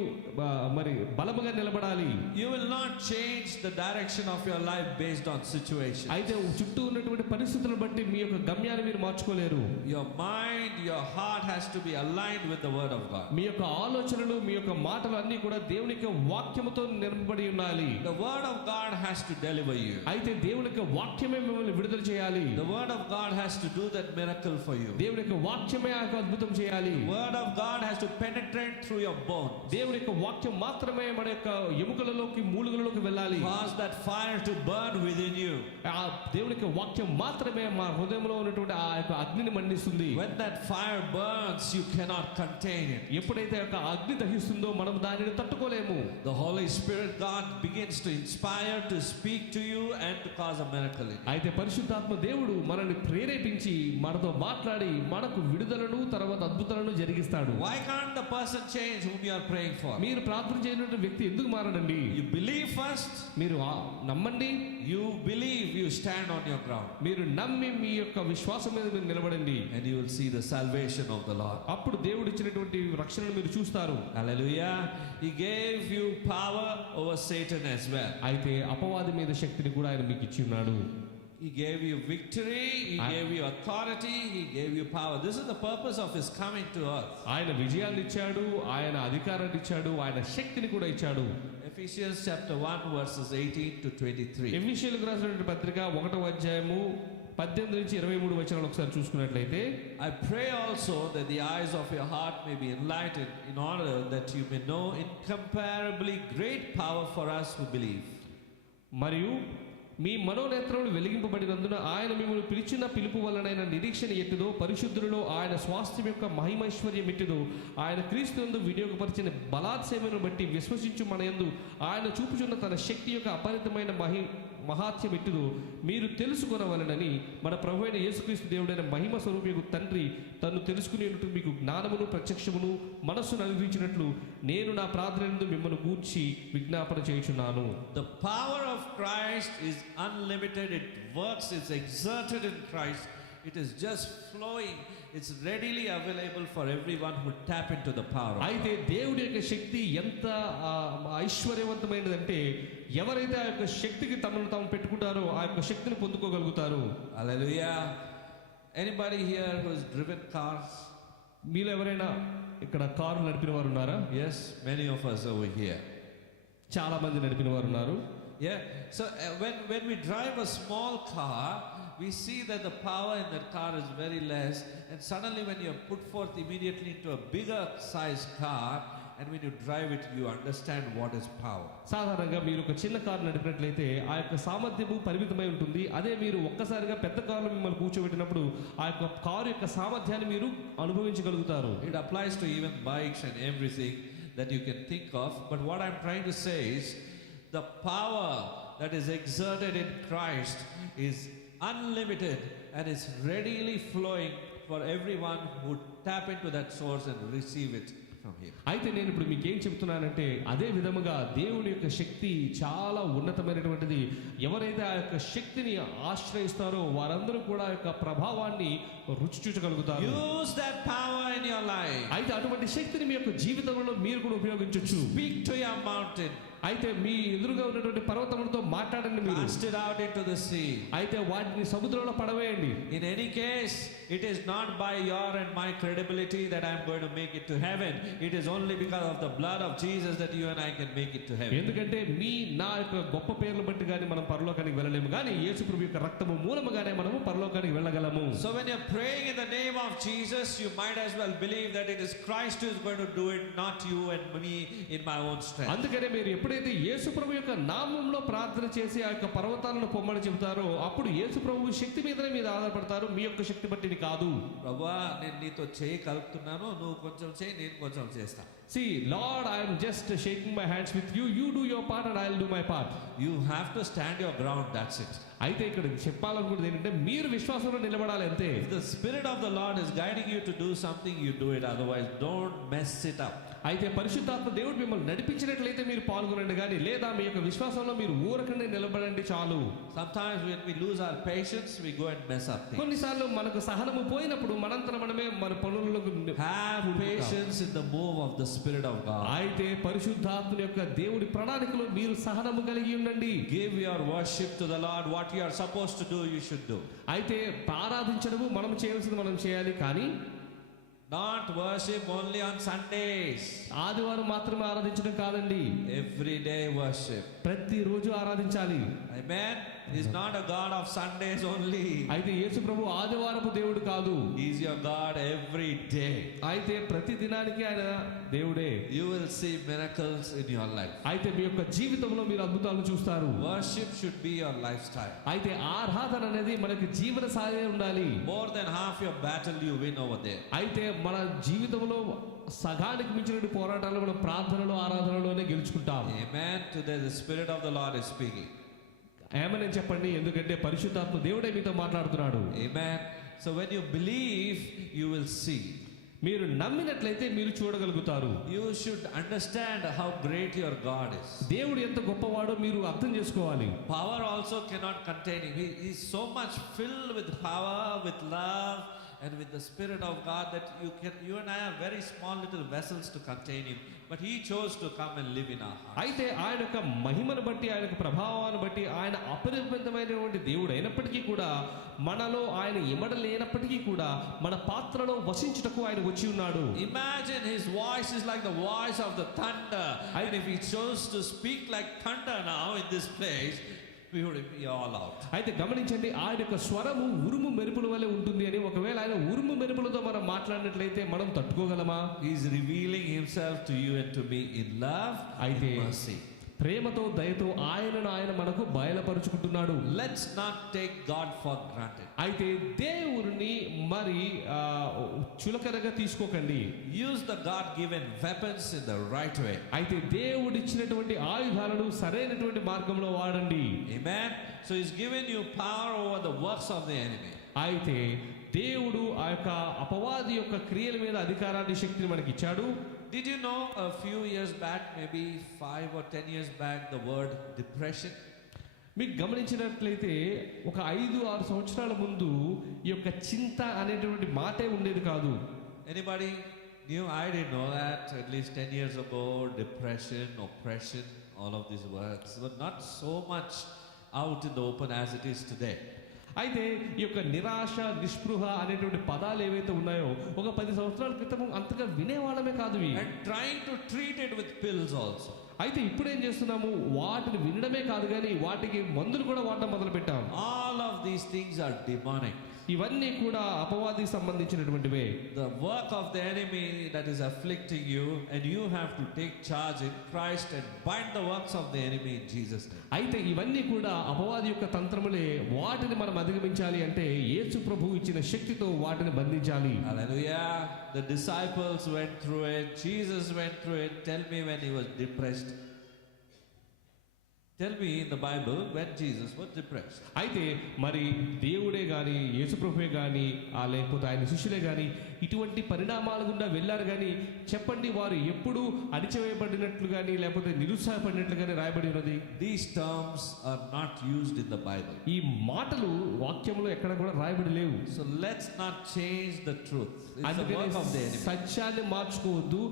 మరి బలముగా నిలబడాలి. You will not change the direction of your life based on situation. అయితే చుట్టూ ఉన్నటువంటి పరిస్థితులను బట్టి మీ యొక్క గమ్యాన్ని మీరు మార్చుకోలేరు. Your mind, your heart has to be aligned with the word of God. మీ యొక్క ఆలోచనలు, మీ యొక్క మాటలు అన్నీ కూడా దేవుని యొక్క వాక్యముతో నింపబడి ఉండాలి. The word of God has to deliver you. అయితే దేవుని యొక్క వాక్యమే మిమ్మల్ని విడుదల చేయాలి. The word of God has to do that miracle for you. దేవుని యొక్క వాక్యమే ఆ అద్భుతం చేయాలి. The word of God has to penetrate through your bones. దేవుని యొక్క వాక్యం మాత్రమే మన యొక్క ఎముకలలోకి మూలుగులలోకి వెళ్ళాలి. Cause that fire to burn within you. ఆ దేవుని యొక్క వాక్యం మాత్రమే మా హృదయంలో ఉన్నటువంటి ఉన్నటువంటి ఆ యొక్క అగ్నిని మండిస్తుంది. When that fire burns, you cannot contain it. ఎప్పుడైతే ఆ యొక్క అగ్ని దహిస్తుందో మనం దానిని తట్టుకోలేము. The Holy Spirit God begins to inspire to speak to you and to cause a miracle in you. అయితే పరిశుద్ధాత్మ దేవుడు మనల్ని ప్రేరేపించి మనతో మాట్లాడి మనకు విడుదలను తర్వాత అద్భుతాలను జరిగిస్తాడు. Why can't the person change whom you are praying for? మీరు ప్రార్థన చేయనటువంటి వ్యక్తి ఎందుకు మారడండి? You believe first. మీరు నమ్మండి. You believe, you stand on your ground. మీరు నమ్మి మీ యొక్క విశ్వాసం మీద మీరు నిలబడండి. And you will see the salvation of the Lord. అప్పుడు దేవుడు ఇచ్చినటువంటి రక్షణను మీరు చూస్తారు. Hallelujah. He gave you power over Satan as well. అయితే అపవాది మీద శక్తిని కూడా ఆయన మీకు ఇచ్చి ఉన్నాడు. He gave you victory, he gave you authority, he gave you power. This is the purpose of his coming to earth. ఆయన విజయాన్ని ఇచ్చాడు, ఆయన అధికారాన్ని ఇచ్చాడు, ఆయన శక్తిని కూడా ఇచ్చాడు. Ephesians chapter 1 verses 18 to 23. ఎఫెసీయులకు రాసినటువంటి పత్రిక 1వ అధ్యాయము 18 నుంచి 23 వచనాలు ఒకసారి చూసుకున్నట్లయితే, I pray also that the eyes of your heart may be enlightened, in order that you may know incomparably great power for us who believe. మరియు మీ మనోనేత్రములు వెలిగింపబడినందున ఆయన మిమ్మల్ని పిలిచిన పిలుపు వలనైన నిరీక్షణ ఎట్టిదో, పరిశుద్ధులలో ఆయన స్వాస్థ్యం యొక్క మహిమైశ్వర్యం ఎట్టిదో, ఆయన క్రీస్తునందు వినియోగపరిచిన బలాత్సేమను బట్టి విశ్వసించు మన యందు ఆయన చూపుచున్న తన శక్తి యొక్క అపరితమైన మహాత్యం ఎట్టిదో మీరు మన ప్రభువైన యేసుక్రీస్తు దేవుడైన మహిమ స్వరూపియగు తండ్రి తను తెలుసుకునేటట్టు మీకు జ్ఞానమును ప్రత్యక్షమును మనస్సును అనుగ్రహించినట్లు నేను నా ప్రార్థనలందు మిమ్మల్ని గూర్చి విజ్ఞాపన చేయుచున్నాను. The power of Christ is unlimited. It works, it's exerted in Christ. It is just flowing. It's readily available for everyone who tap into the power. అయితే దేవుడి యొక్క శక్తి ఎంత ఐశ్వర్యవంతమైనదంటే ఎవరైతే ఆ యొక్క శక్తికి తమను తాము పెట్టుకుంటారో ఆ యొక్క శక్తిని పొందుకోగలుగుతారు. Hallelujah. Anybody here who has driven cars? మీలో ఎవరైనా ఇక్కడ కారు నడిపిన వారు ఉన్నారా? Yes, many of us over here. చాలా మంది నడిపిన వారు ఉన్నారు. Yeah. So when we drive a small car, we see that the power in that car is very less, and suddenly when you are put forth immediately into a bigger size car, and when you drive it, you understand what is power. సాధారణంగా మీరు ఒక చిన్న car నడిపినట్లయితే ఆ యొక్క సామర్థ్యము పరిమితమై ఉంటుంది. అదే మీరు ఒక్కసారిగా పెద్ద కారులో మిమ్మల్ని కూర్చోబెట్టినప్పుడు ఆ యొక్క కారు యొక్క సామర్థ్యాన్ని మీరు అనుభవించగలుగుతారు. It applies to even bikes and everything that you can think of. But what I'm trying to say is the power that is exerted in Christ is unlimited and is readily flowing for everyone who tap into that source and receive it from him. అయితే నేను ఇప్పుడు మీకు ఏం చెప్తున్నానంటే అదే విధముగా దేవుని యొక్క శక్తి చాలా ఉన్నతమైనటువంటిది. ఎవరైతే ఆ యొక్క శక్తిని ఆశ్రయిస్తారో వారందరూ కూడా ఆ యొక్క ప్రభావాన్ని రుచి చూచగలుగుతారు. Use that power in your life. అయితే అటువంటి శక్తిని మీ యొక్క జీవితంలో మీరు కూడా ఉపయోగించవచ్చు. Speak to your mountain. అయితే మీ ఎదురుగా ఉన్నటువంటి పర్వతములతో మాట్లాడండి. మీరు Cast it out into the sea. అయితే వాటిని సముద్రంలో పడవేయండి. In any case, it is not by your and my credibility that I am going to make it to heaven. It is only because of the blood of Jesus that you and I can make it to heaven. ఎందుకంటే నా యొక్క గొప్ప పేర్లు బట్టి కానీ మనం పరలోకానికి వెళ్ళలేము, కానీ యేసు ప్రభు యొక్క రక్తము మూలముగానే మనము పరలోకానికి వెళ్ళగలము. So when you are praying in the name of Jesus, you might as well believe that it is Christ who is going to do it, not you and me in my own strength. అందుకనే మీరు ఎప్పుడైతే యేసు ప్రభు యొక్క నామములో ప్రార్థన చేసి ఆ యొక్క పర్వతాలను పొమ్మని చెబుతారో అప్పుడు యేసు ప్రభు శక్తి మీదనే మీరు ఆధారపడతారు, మీ యొక్క శక్తి బట్టి కాదు. ప్రభువా నేను నీతో చేయి కలుపుతున్నాను, నువ్వు కొంచెం చేయి నేను కొంచెం చేస్తా. See, Lord, I am just shaking my hands with you. You do your part and I will do my part. You have to stand your ground, that's it. అయితే ఇక్కడ చెప్పాలనుకున్నది ఏంటంటే మీరు విశ్వాసంలో నిలబడాలి అంతే. If the Spirit of the Lord is guiding you to do something, you do it. Otherwise, don't mess it up. అయితే పరిశుద్ధాత్మ దేవుడు మిమ్మల్ని నడిపించినట్లయితే మీరు పాల్గొనండి, కానీ లేదా మీ యొక్క విశ్వాసంలో మీరు ఊరకండి నిలబడండి చాలు. Sometimes when we lose our patience, we go and mess up things. కొన్నిసార్లు మనకు సహనము పోయినప్పుడు మనంతట మనమే మన పనులలో Have patience in the move of the Spirit of God. అయితే పరిశుద్ధాత్మ యొక్క దేవుడి ప్రణాళికలో మీరు సహనము కలిగి ఉండండి. Give your worship to the Lord. What you are supposed to do, you should do. అయితే ఆరాధించడము మనం చేయాల్సింది మనం చేయాలి, కానీ Not worship only on Sundays. ఆదివారం మాత్రమే ఆరాధించడం కాదండి. Every day worship. ప్రతిరోజు ఆరాధించాలి. Amen. He's not a God of Sundays only. అయితే యేసు ప్రభు ఆదివారపు దేవుడు కాదు, He's your God every day. అయితే ప్రతి దినానికి ఆయన దేవుడే. You will see miracles in your life. అయితే మీ యొక్క జీవితంలో మీరు అద్భుతాలు చూస్తారు. Worship should be your lifestyle. అయితే ఆరాధన అనేది మనకి జీవన సాగే ఉండాలి. More than half your battle you win over there. అయితే మన జీవితంలో సగానికి మించిన పోరాటాలు మనం ప్రార్థనలో ఆరాధనలోనే గెలుచుకుంటాం. Amen. Today the Spirit of the Lord is speaking. ఏమని చెప్పండి, ఎందుకంటే పరిశుద్ధాత్మ దేవుడే మీతో మాట్లాడుతున్నాడు. Amen. So when you believe, you will see. మీరు నమ్మినట్లయితే మీరు చూడగలుగుతారు. You should understand how great your God is. దేవుడు ఎంత గొప్పవాడో మీరు అర్థం చేసుకోవాలి. Power also cannot contain him. He is so much filled with power, with love, and with the Spirit of God that you and I are very small little vessels to contain him. But he chose to come and live in our hearts. అయితే ఆయన యొక్క మహిమను బట్టి, ఆయన యొక్క ప్రభావాన్ని బట్టి ఆయన అపరిమితమైనటువంటి దేవుడు అయినప్పటికీ కూడా, మనలో ఆయన ఇమడలేనప్పటికీ కూడా మన పాత్రలో వసించుటకు ఆయన వచ్చి ఉన్నాడు. Imagine his voice is like the voice of the thunder. And if he chose to speak like thunder now in this place, we would be all out. అయితే గమనించండి, ఆయన యొక్క స్వరము ఉరుము మెరుపుల వలె ఉంటుంది అని. ఒకవేళ ఆయన ఉరుము మెరుపులతో మనం మాట్లాడినట్లయితే మనం తట్టుకోగలమా? He is revealing himself to you and to me in love and mercy. ప్రేమతో దయతో ఆయన మనకు బయలుపరుచుకుంటున్నాడు. Let's not take God for granted. అయితే దేవుని మరి చులకనగా తీసుకోకండి. Use the God given weapons in the right way. అయితే దేవుడు ఇచ్చినటువంటి ఆయుధాలను సరైనటువంటి మార్గంలో వాడండి. Amen. So he's given you power over the works of the enemy. అయితే దేవుడు ఆ యొక్క అపవాది యొక్క క్రియల మీద అధికారాన్ని, శక్తిని మనకి ఇచ్చాడు. Did you know a few years back, maybe 5 or 10 years back, the word depression? మీకు గమనించినట్లయితే ఒక 5-6 సంవత్సరాల ముందు ఈ యొక్క చింత అనేటువంటి మాటే ఉండేది కాదు. Anybody knew? I didn't know that. At least 10 years ago, depression, oppression, all of these words were not so much out in the open as it is today. అయితే ఈ యొక్క నిరాశ, నిస్పృహ అనేటువంటి పదాలు ఏవైతే ఉన్నాయో ఒక 10 సంవత్సరాల క్రితం అంతగా వినేవాళ్ళమే కాదు. And trying to treat it with pills also. అయితే ఇప్పుడు ఏం చేస్తున్నాము, వాటిని వినడమే కాదు కానీ వాటికి మందులు కూడా వాడడం మొదలు పెట్టాం. All of these things are demonic. ఇవన్నీ కూడా అపవాదికి సంబంధించినటువంటివే. The work of the enemy that is afflicting you, and you have to take charge in Christ and bind the works of the enemy in Jesus' name. అయితే ఇవన్నీ కూడా అపవాది యొక్క తంత్రములే. వాటిని మనం అధిగమించాలి అంటే యేసు ప్రభువు ఇచ్చిన శక్తితో వాటిని బంధించాలి. Hallelujah. The disciples went through it. Jesus went through it. Tell me when he was depressed. Tell me in the Bible when Jesus was depressed. అయితే మరి దేవుడే గాని, యేసు ప్రభువే గాని, లేకపోతే ఆయన శిష్యులే గాని ఇటువంటి పరిణామాల గుండా వెళ్ళారు గాని చెప్పండి, వారు ఎప్పుడు అణిచివేయబడినట్లు గాని లేకపోతే నిరుత్సాహపడినట్లు గాని రాయబడి ఉన్నది? These terms are not used in the Bible. ఈ మాటలు వాక్యంలో ఎక్కడ కూడా రాయబడి లేవు. So let's not change the truth. It's the work of the enemy. సత్యాన్ని మార్చుకోవద్దు,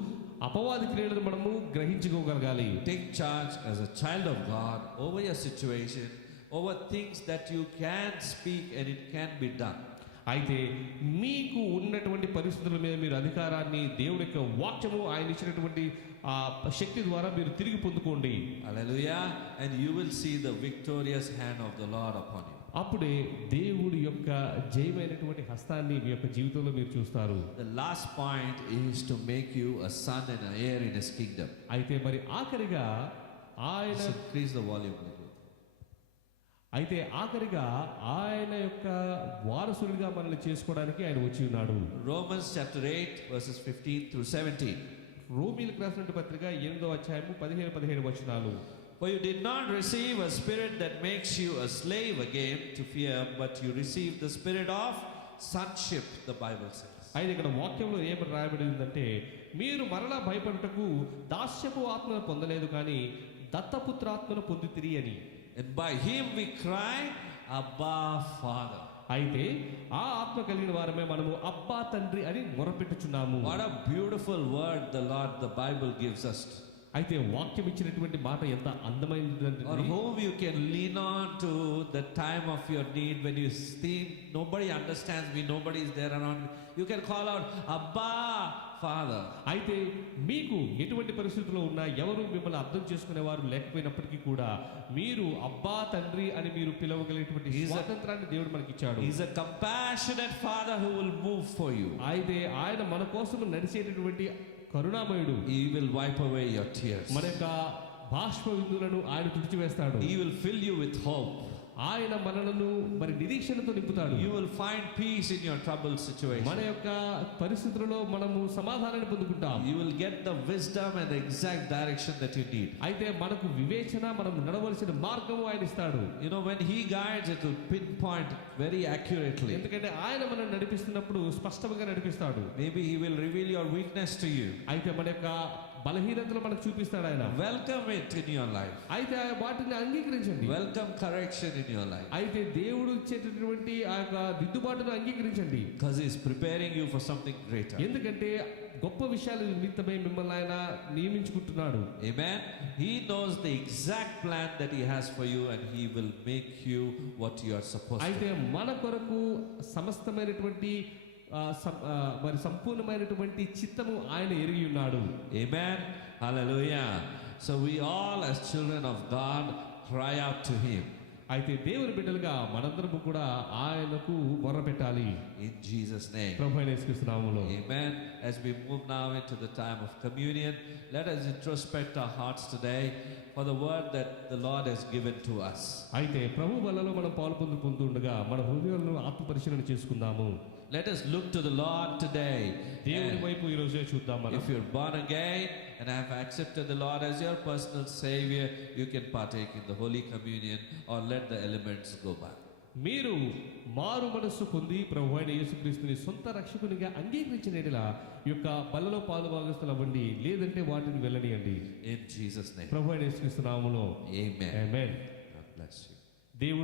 అపవాది క్రియలను మనము గ్రహించుకోగలగాలి. Take charge as a child of God over your situation, over things that you can speak and it can be done. అయితే మీకు ఉన్నటువంటి పరిస్థితుల మీద మీరు అధికారాన్ని దేవుడి యొక్క వాక్యము ఆయన ఇచ్చినటువంటి ఆ శక్తి ద్వారా మీరు తిరిగి పొందుకోండి. Hallelujah. And you will see the victorious hand of the Lord upon you. అప్పుడే దేవుడి యొక్క జయమైనటువంటి హస్తాన్ని మీ యొక్క జీవితంలో మీరు చూస్తారు. The last point is to make you a son and an heir in his kingdom. అయితే మరి ఆఖరిగా ఆయన increase the volume a little. అయితే ఆఖరిగా ఆయన యొక్క వారసుడిగా మనల్ని చేసుకోవడానికి ఆయన వచ్చి ఉన్నాడు. Romans chapter 8 verses 15 through 17. రోమీయులకు రాసినటువంటి పత్రిక 8వ అధ్యాయము 15 వచనాలు. For you did not receive a spirit that makes you a slave again to fear, but you received the spirit of sonship, the Bible says. అయితే ఇక్కడ వాక్యంలో ఏమని రాయబడి ఉందంటే, మీరు మరలా భయపడుటకు దాస్యపు ఆత్మను పొందలేదు కానీ దత్తపుత్రాత్మను పొందితిరి అని. And by him we cry, Abba, Father. అయితే ఆ ఆత్మ కలిగిన వారమే మనము అబ్బా తండ్రి అని మొరపెట్టుచున్నాము. What a beautiful word the Bible gives us. అయితే వాక్యం ఇచ్చినటువంటి మాట ఎంత అందమైనది. Or whom you can lean on to the time of your need when you think nobody understands me, nobody is there around me. You can call out, Abba, father. అయితే మీకు ఎటువంటి పరిస్థితుల్లో ఉన్నా ఎవరు మిమ్మల్ని అర్థం చేసుకునేవారు లేకపోయినప్పటికీ కూడా మీరు అబ్బా తండ్రి అని మీరు పిలవగలిగినటువంటి స్వాతంత్రాన్ని దేవుడు మనకి ఇచ్చాడు. He's a compassionate father who will move for you. అయితే ఆయన మన కోసం నడిచేటటువంటి కరుణామయుడు. He will wipe away your tears. మన యొక్క బాష్ప విందులను ఆయన తుడిచివేస్తాడు. He will fill you with hope. ఆయన మనలను మరి నిరీక్షణతో నింపుతాడు. You will find peace in your troubled situation. మన యొక్క పరిస్థితులలో మనము సమాధానాన్ని పొందుకుంటాం. You will get the wisdom and the exact direction that you need. అయితే మనకు వివేచన, మనం నడవలసిన మార్గము ఆయన ఇస్తాడు. You know, when he guides, it will pinpoint very accurately. ఎందుకంటే ఆయన మనం నడిపిస్తున్నప్పుడు స్పష్టంగా నడిపిస్తాడు. Maybe he will reveal your weakness to you. అయితే మన యొక్క బలహీనతలు మనకు చూపిస్తాడు ఆయన. Welcome it in your life. అయితే వాటిని అంగీకరించండి. Welcome correction in your life. అయితే దేవుడు ఇచ్చేటటువంటి ఆ యొక్క దిద్దుబాటును అంగీకరించండి. Because he is preparing you for something greater. ఎందుకంటే గొప్ప విషయాల నిమిత్తమై మిమ్మల్ని ఆయన నియమించుకుంటున్నాడు. Amen. He knows the exact plan that he has for you, and he will make you what you are supposed to. అయితే మన కొరకు సమస్తమైనటువంటి మరి సంపూర్ణమైనటువంటి చిత్తము ఆయన ఎరిగి ఉన్నాడు. Amen. Hallelujah. So we all as children of God cry out to him. అయితే దేవుని బిడ్డలుగా మనందరము కూడా ఆయనకు మొర్ర పెట్టాలి. In Jesus' name. ప్రభువైన యేసుక్రీస్తు నామములో. Amen. As we move now into the time of communion, let us introspect our hearts today for the word that the Lord has given to us. అయితే ప్రభు వల్లలో మనం పాలు పొందుతుండగా మన హృదయాలను ఆత్మ పరిశీలన చేసుకుందాము. Let us look to the Lord today. దేవుని వైపు ఈ రోజే చూద్దాం మనం. If you're born again and have accepted the Lord as your personal Savior, you can partake in the Holy Communion or let the elements go by. మీరు మారు మనస్సు పొంది ప్రభువైన యేసుక్రీస్తుని సొంత రక్షకునిగా అంగీకరించిన యెడల ఈ యొక్క బల్లలో పాలు భాగస్తులు అవ్వండి, లేదంటే వాటిని వెళ్ళనియండి. In Jesus' name. ప్రభువైన యేసుక్రీస్తు నామములో. Amen. Amen. God bless you. దేవుడు